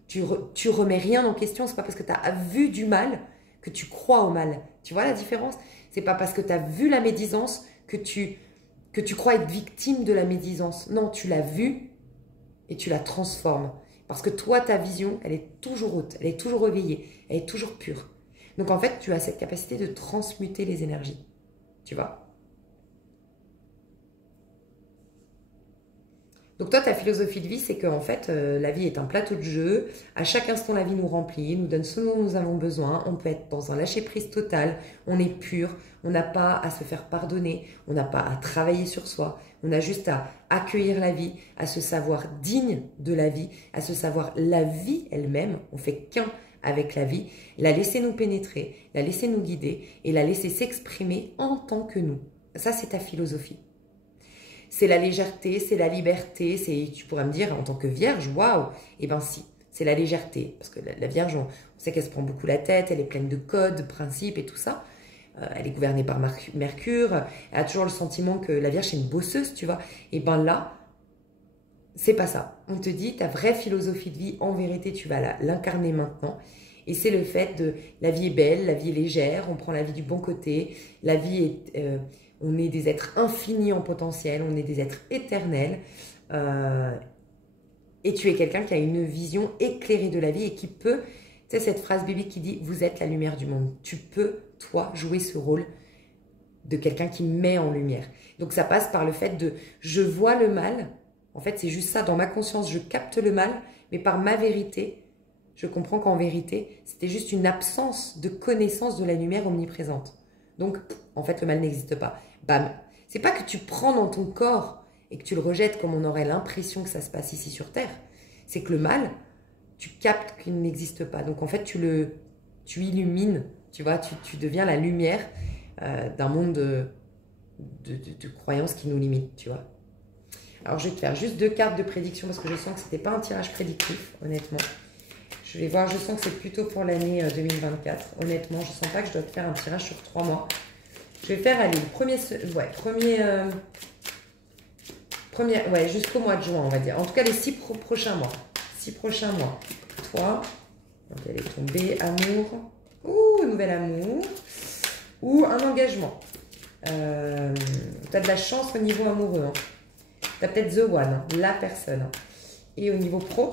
tu remets rien en question. C'est pas parce que tu as vu du mal que tu crois au mal. Tu vois la différence? C'est pas parce que tu as vu la médisance que tu crois être victime de la médisance. Non, tu l'as vue et tu la transformes. Parce que toi, ta vision, elle est toujours haute, elle est toujours éveillée, elle est toujours pure. Donc en fait, tu as cette capacité de transmuter les énergies. Tu vois? Donc toi, ta philosophie de vie, c'est qu'en fait, la vie est un plateau de jeu. À chaque instant, la vie nous remplit, nous donne ce dont nous avons besoin. On peut être dans un lâcher-prise total. On est pur. On n'a pas à se faire pardonner. On n'a pas à travailler sur soi. On a juste à accueillir la vie, à se savoir digne de la vie, à se savoir la vie elle-même. On fait qu'un avec la vie. La laisser nous pénétrer, la laisser nous guider et la laisser s'exprimer en tant que nous. Ça, c'est ta philosophie. C'est la légèreté, c'est la liberté, tu pourrais me dire en tant que vierge, waouh, eh bien si, c'est la légèreté, parce que la vierge, on sait qu'elle se prend beaucoup la tête, elle est pleine de codes, de principes et tout ça, elle est gouvernée par Mercure, elle a toujours le sentiment que la vierge c'est une bosseuse, tu vois, et bien là, c'est pas ça, on te dit ta vraie philosophie de vie, en vérité tu vas l'incarner maintenant, et c'est le fait de, la vie est belle, la vie est légère, on prend la vie du bon côté, la vie est... on est des êtres infinis en potentiel, on est des êtres éternels. Et tu es quelqu'un qui a une vision éclairée de la vie et qui peut, tu sais cette phrase biblique qui dit « Vous êtes la lumière du monde ». Tu peux, toi, jouer ce rôle de quelqu'un qui met en lumière. Donc ça passe par le fait de « Je vois le mal ». En fait, c'est juste ça. Dans ma conscience, je capte le mal, mais par ma vérité, je comprends qu'en vérité, c'était juste une absence de connaissance de la lumière omniprésente. Donc, en fait, le mal n'existe pas. Bam. C'est pas que tu prends dans ton corps et que tu le rejettes comme on aurait l'impression que ça se passe ici sur Terre. C'est que le mal, tu captes qu'il n'existe pas. Donc, en fait, tu illumines, tu vois, tu deviens la lumière d'un monde de croyances qui nous limitent, tu vois. Alors, je vais te faire juste 2 cartes de prédiction parce que je sens que c'était pas un tirage prédictif, honnêtement. Je vais voir, je sens que c'est plutôt pour l'année 2024. Honnêtement, je ne sens pas que je dois te faire un tirage sur 3 mois. Je vais faire, allez, jusqu'au mois de juin, on va dire. En tout cas, les 6 prochains mois. 6 prochains mois. Toi, donc elle est tombée, amour. Ouh, nouvel amour. Ou un engagement. Tu as de la chance au niveau amoureux. Hein. Tu as peut-être The One, hein, la personne. Hein. Et au niveau pro,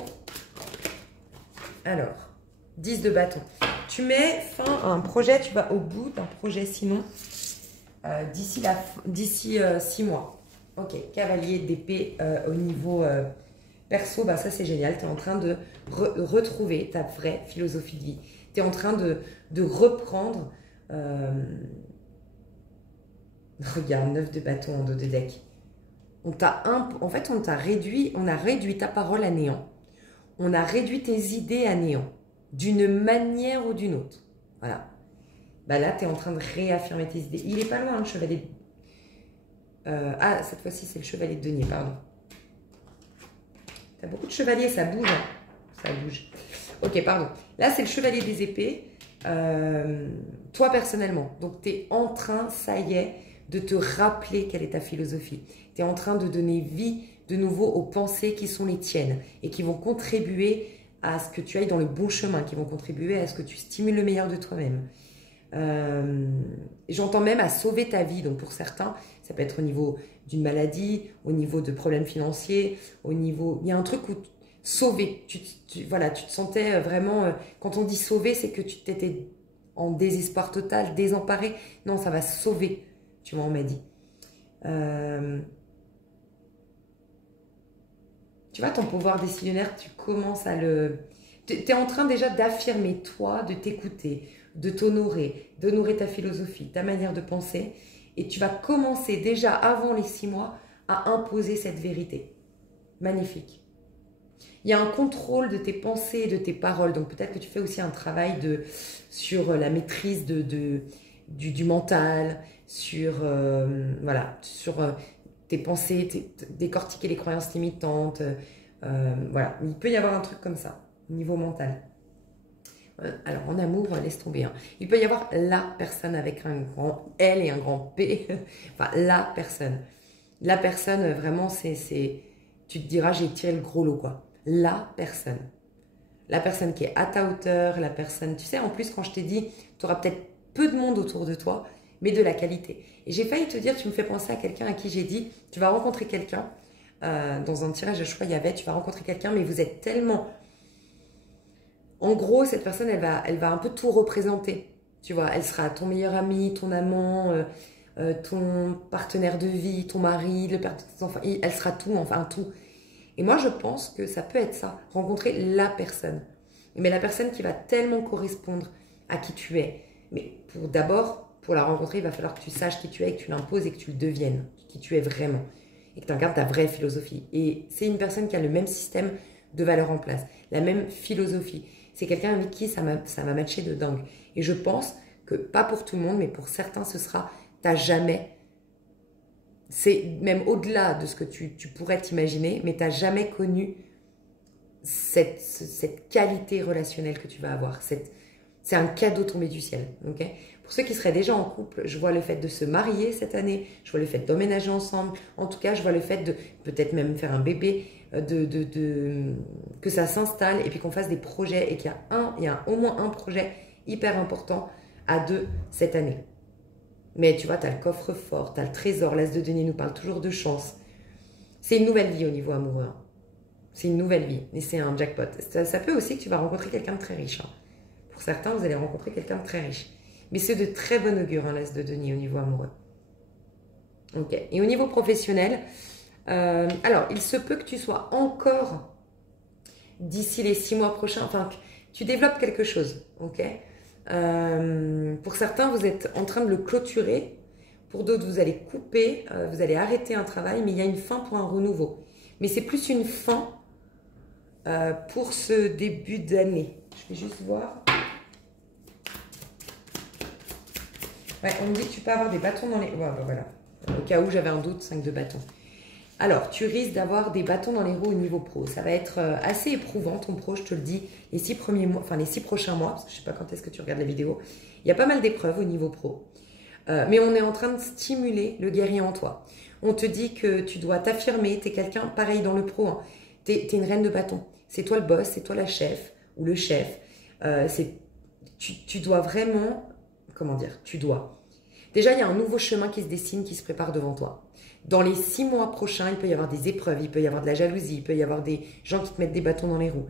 alors, 10 de bâton. Tu mets fin à un projet, tu vas au bout d'un projet sinon d'ici 6 mois. Ok, cavalier d'épée au niveau perso, bah ça c'est génial. Tu es en train de retrouver ta vraie philosophie de vie. Tu es en train de reprendre... regarde, 9 de bâton en dos de deck. En fait, on a réduit ta parole à néant. on a réduit tes idées à néant, d'une manière ou d'une autre. Voilà. Bah là, tu es en train de réaffirmer tes idées. Il est pas loin, le chevalier. Ah, cette fois-ci, c'est le chevalier de denier, pardon. Tu as beaucoup de chevaliers, ça bouge. Hein. Ça bouge. Ok, pardon. Là, c'est le chevalier des épées. Toi, personnellement. Donc, tu es en train, ça y est, de te rappeler quelle est ta philosophie. Tu es en train de donner vie de nouveau aux pensées qui sont les tiennes et qui vont contribuer à ce que tu ailles dans le bon chemin, qui vont contribuer à ce que tu stimules le meilleur de toi-même. J'entends même à sauver ta vie. Donc pour certains, ça peut être au niveau d'une maladie, au niveau de problèmes financiers, au niveau... Il y a un truc où sauver, voilà, tu te sentais vraiment... Quand on dit sauver, c'est que tu t'étais en désespoir total, désemparé. Non, ça va sauver, tu vois, on m'a dit. Tu vois, ton pouvoir décisionnaire, tu commences à le... Tu es en train déjà d'affirmer, toi, de t'écouter, de t'honorer, d'honorer ta philosophie, ta manière de penser. Et tu vas commencer déjà avant les 6 mois à imposer cette vérité. Magnifique. Il y a un contrôle de tes pensées et de tes paroles. Donc peut-être que tu fais aussi un travail sur la maîtrise du mental, sur, voilà, sur tes pensées, décortiquer les croyances limitantes. Voilà, il peut y avoir un truc comme ça, au niveau mental. Alors, en amour, laisse tomber. Hein. Il peut y avoir la personne avec un grand L et un grand P. Enfin, la personne. La personne, vraiment, tu te diras, j'ai tiré le gros lot, quoi. La personne. La personne qui est à ta hauteur, la personne... Tu sais, en plus, quand je t'ai dit, tu auras peut-être peu de monde autour de toi, mais de la qualité. Et j'ai failli te dire, tu me fais penser à quelqu'un à qui j'ai dit, tu vas rencontrer quelqu'un, dans un tirage de choix, il y avait, tu vas rencontrer quelqu'un, mais vous êtes tellement... En gros, cette personne, elle va un peu tout représenter. Tu vois, elle sera ton meilleur ami, ton amant, ton partenaire de vie, ton mari, le père de tes enfants. Elle sera tout, enfin tout. Et moi, je pense que ça peut être ça, rencontrer la personne. Mais la personne qui va tellement correspondre à qui tu es. Mais d'abord, pour la rencontrer, il va falloir que tu saches qui tu es, et que tu l'imposes et que tu le deviennes, qui tu es vraiment. Et que tu incarnes ta vraie philosophie. Et c'est une personne qui a le même système de valeurs en place, la même philosophie. C'est quelqu'un avec qui ça m'a matché de dingue. Et je pense que, pas pour tout le monde, mais pour certains, ce sera, t'as jamais, c'est même au-delà de ce que tu pourrais t'imaginer, mais t'as jamais connu cette qualité relationnelle que tu vas avoir. C'est un cadeau tombé du ciel. Okay. Pour ceux qui seraient déjà en couple, je vois le fait de se marier cette année, je vois le fait d'emménager ensemble, en tout cas, je vois le fait de peut-être même faire un bébé, que ça s'installe et puis qu'on fasse des projets et qu'il y a au moins un projet hyper important à 2 cette année. Mais tu vois, tu as le coffre-fort, tu as le trésor, l'As de denier nous parle toujours de chance. C'est une nouvelle vie au niveau amoureux. Hein. C'est une nouvelle vie et c'est un jackpot. Ça peut aussi que tu vas rencontrer quelqu'un de très riche. Hein. Pour certains, vous allez rencontrer quelqu'un de très riche. Mais c'est de très bon augure, hein, l'As de denier au niveau amoureux. Ok. Et au niveau professionnel, alors, il se peut que tu sois encore, d'ici les 6 mois prochains, enfin, tu développes quelque chose, ok. Pour certains, vous êtes en train de le clôturer. Pour d'autres, vous allez couper, vous allez arrêter un travail, mais il y a une fin pour un renouveau. Mais c'est plus une fin pour ce début d'année. Je vais juste voir. Ouais, on me dit que tu peux avoir des bâtons dans les... Ouais, bah voilà. Au cas où j'avais un doute, 5 de bâtons. Alors, tu risques d'avoir des bâtons dans les roues au niveau pro. Ça va être assez éprouvant, ton pro, je te le dis, les 6 premiers mois, enfin les 6 prochains mois, parce que je ne sais pas quand est-ce que tu regardes la vidéo. Il y a pas mal d'épreuves au niveau pro. Mais on est en train de stimuler le guerrier en toi. On te dit que tu dois t'affirmer, tu es quelqu'un, pareil dans le pro, hein. Tu es une reine de bâton. C'est toi le boss, c'est toi la chef ou le chef. Tu dois vraiment, comment dire, tu dois. Déjà, il y a un nouveau chemin qui se dessine, qui se prépare devant toi. Dans les 6 mois prochains, il peut y avoir des épreuves, il peut y avoir de la jalousie, il peut y avoir des gens qui te mettent des bâtons dans les roues.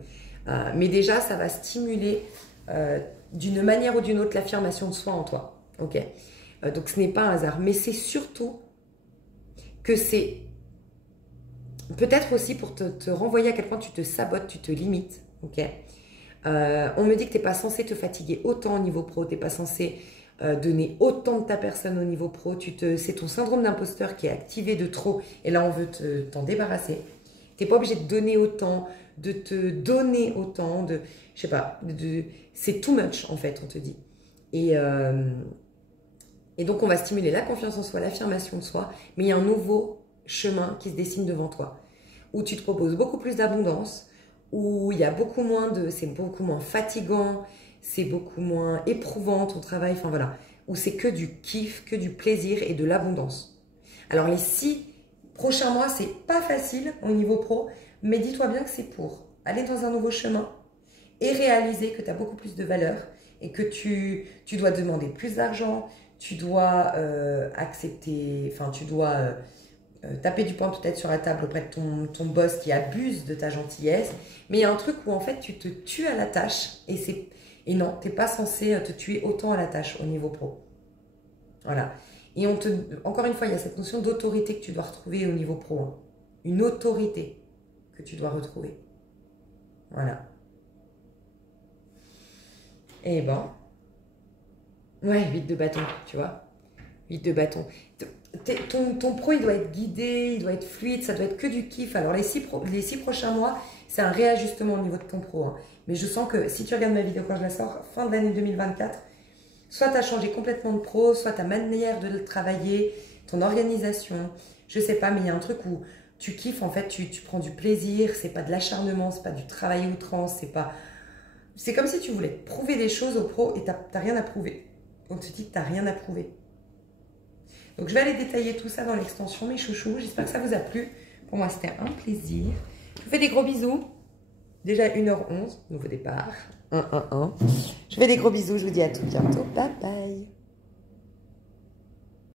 Mais déjà, ça va stimuler d'une manière ou d'une autre l'affirmation de soi en toi. Okay. Donc, ce n'est pas un hasard. Mais c'est surtout que c'est peut-être aussi pour te renvoyer à quel point tu te sabotes, tu te limites. Okay. On me dit que tu n'es pas censé te fatiguer autant au niveau pro, tu n'es pas censé... donner autant de ta personne au niveau pro, c'est ton syndrome d'imposteur qui est activé de trop et là on veut t'en débarrasser. Tu Tu n'es pas obligé de donner autant, de te donner autant, je sais pas, c'est too much en fait, on te dit. Et donc on va stimuler la confiance en soi, l'affirmation de soi, mais il y a un nouveau chemin qui se dessine devant toi, où tu te proposes beaucoup plus d'abondance, où il y a beaucoup moins c'est beaucoup moins fatigant, c'est beaucoup moins éprouvant ton travail, enfin voilà, où c'est que du kiff, que du plaisir et de l'abondance. Alors les 6 prochains mois, c'est pas facile au niveau pro, mais dis-toi bien que c'est pour aller dans un nouveau chemin et réaliser que tu as beaucoup plus de valeur et que tu dois demander plus d'argent, tu dois accepter, enfin tu dois taper du poing peut-être sur la table auprès de ton boss qui abuse de ta gentillesse, mais il y a un truc où en fait tu te tues à la tâche et non, tu n'es pas censé te tuer autant à la tâche au niveau pro. Voilà. Et encore une fois, il y a cette notion d'autorité que tu dois retrouver au niveau pro. Hein. Une autorité que tu dois retrouver. Voilà. Et ben, ouais, 8 de bâton, tu vois. 8 de bâton. Ton pro, il doit être guidé, il doit être fluide, ça doit être que du kiff. Alors, les 6 prochains mois, c'est un réajustement au niveau de ton pro. Hein. Mais je sens que si tu regardes ma vidéo quand je la sors, fin de l'année 2024, soit tu as changé complètement de pro, soit ta manière de le travailler, ton organisation, je sais pas, mais il y a un truc où tu kiffes, en fait, tu prends du plaisir, c'est pas de l'acharnement, c'est pas du travail outrance, c'est comme si tu voulais prouver des choses au pro et t'as rien à prouver. On te dit que t'as rien à prouver. Donc je vais aller détailler tout ça dans l'extension, mes chouchous. J'espère que ça vous a plu. Pour moi, c'était un plaisir. Je vous fais des gros bisous. Déjà 1h11, nouveau départ. 1. Je vous fais des gros bisous. Je vous dis à tout bientôt. Bye bye.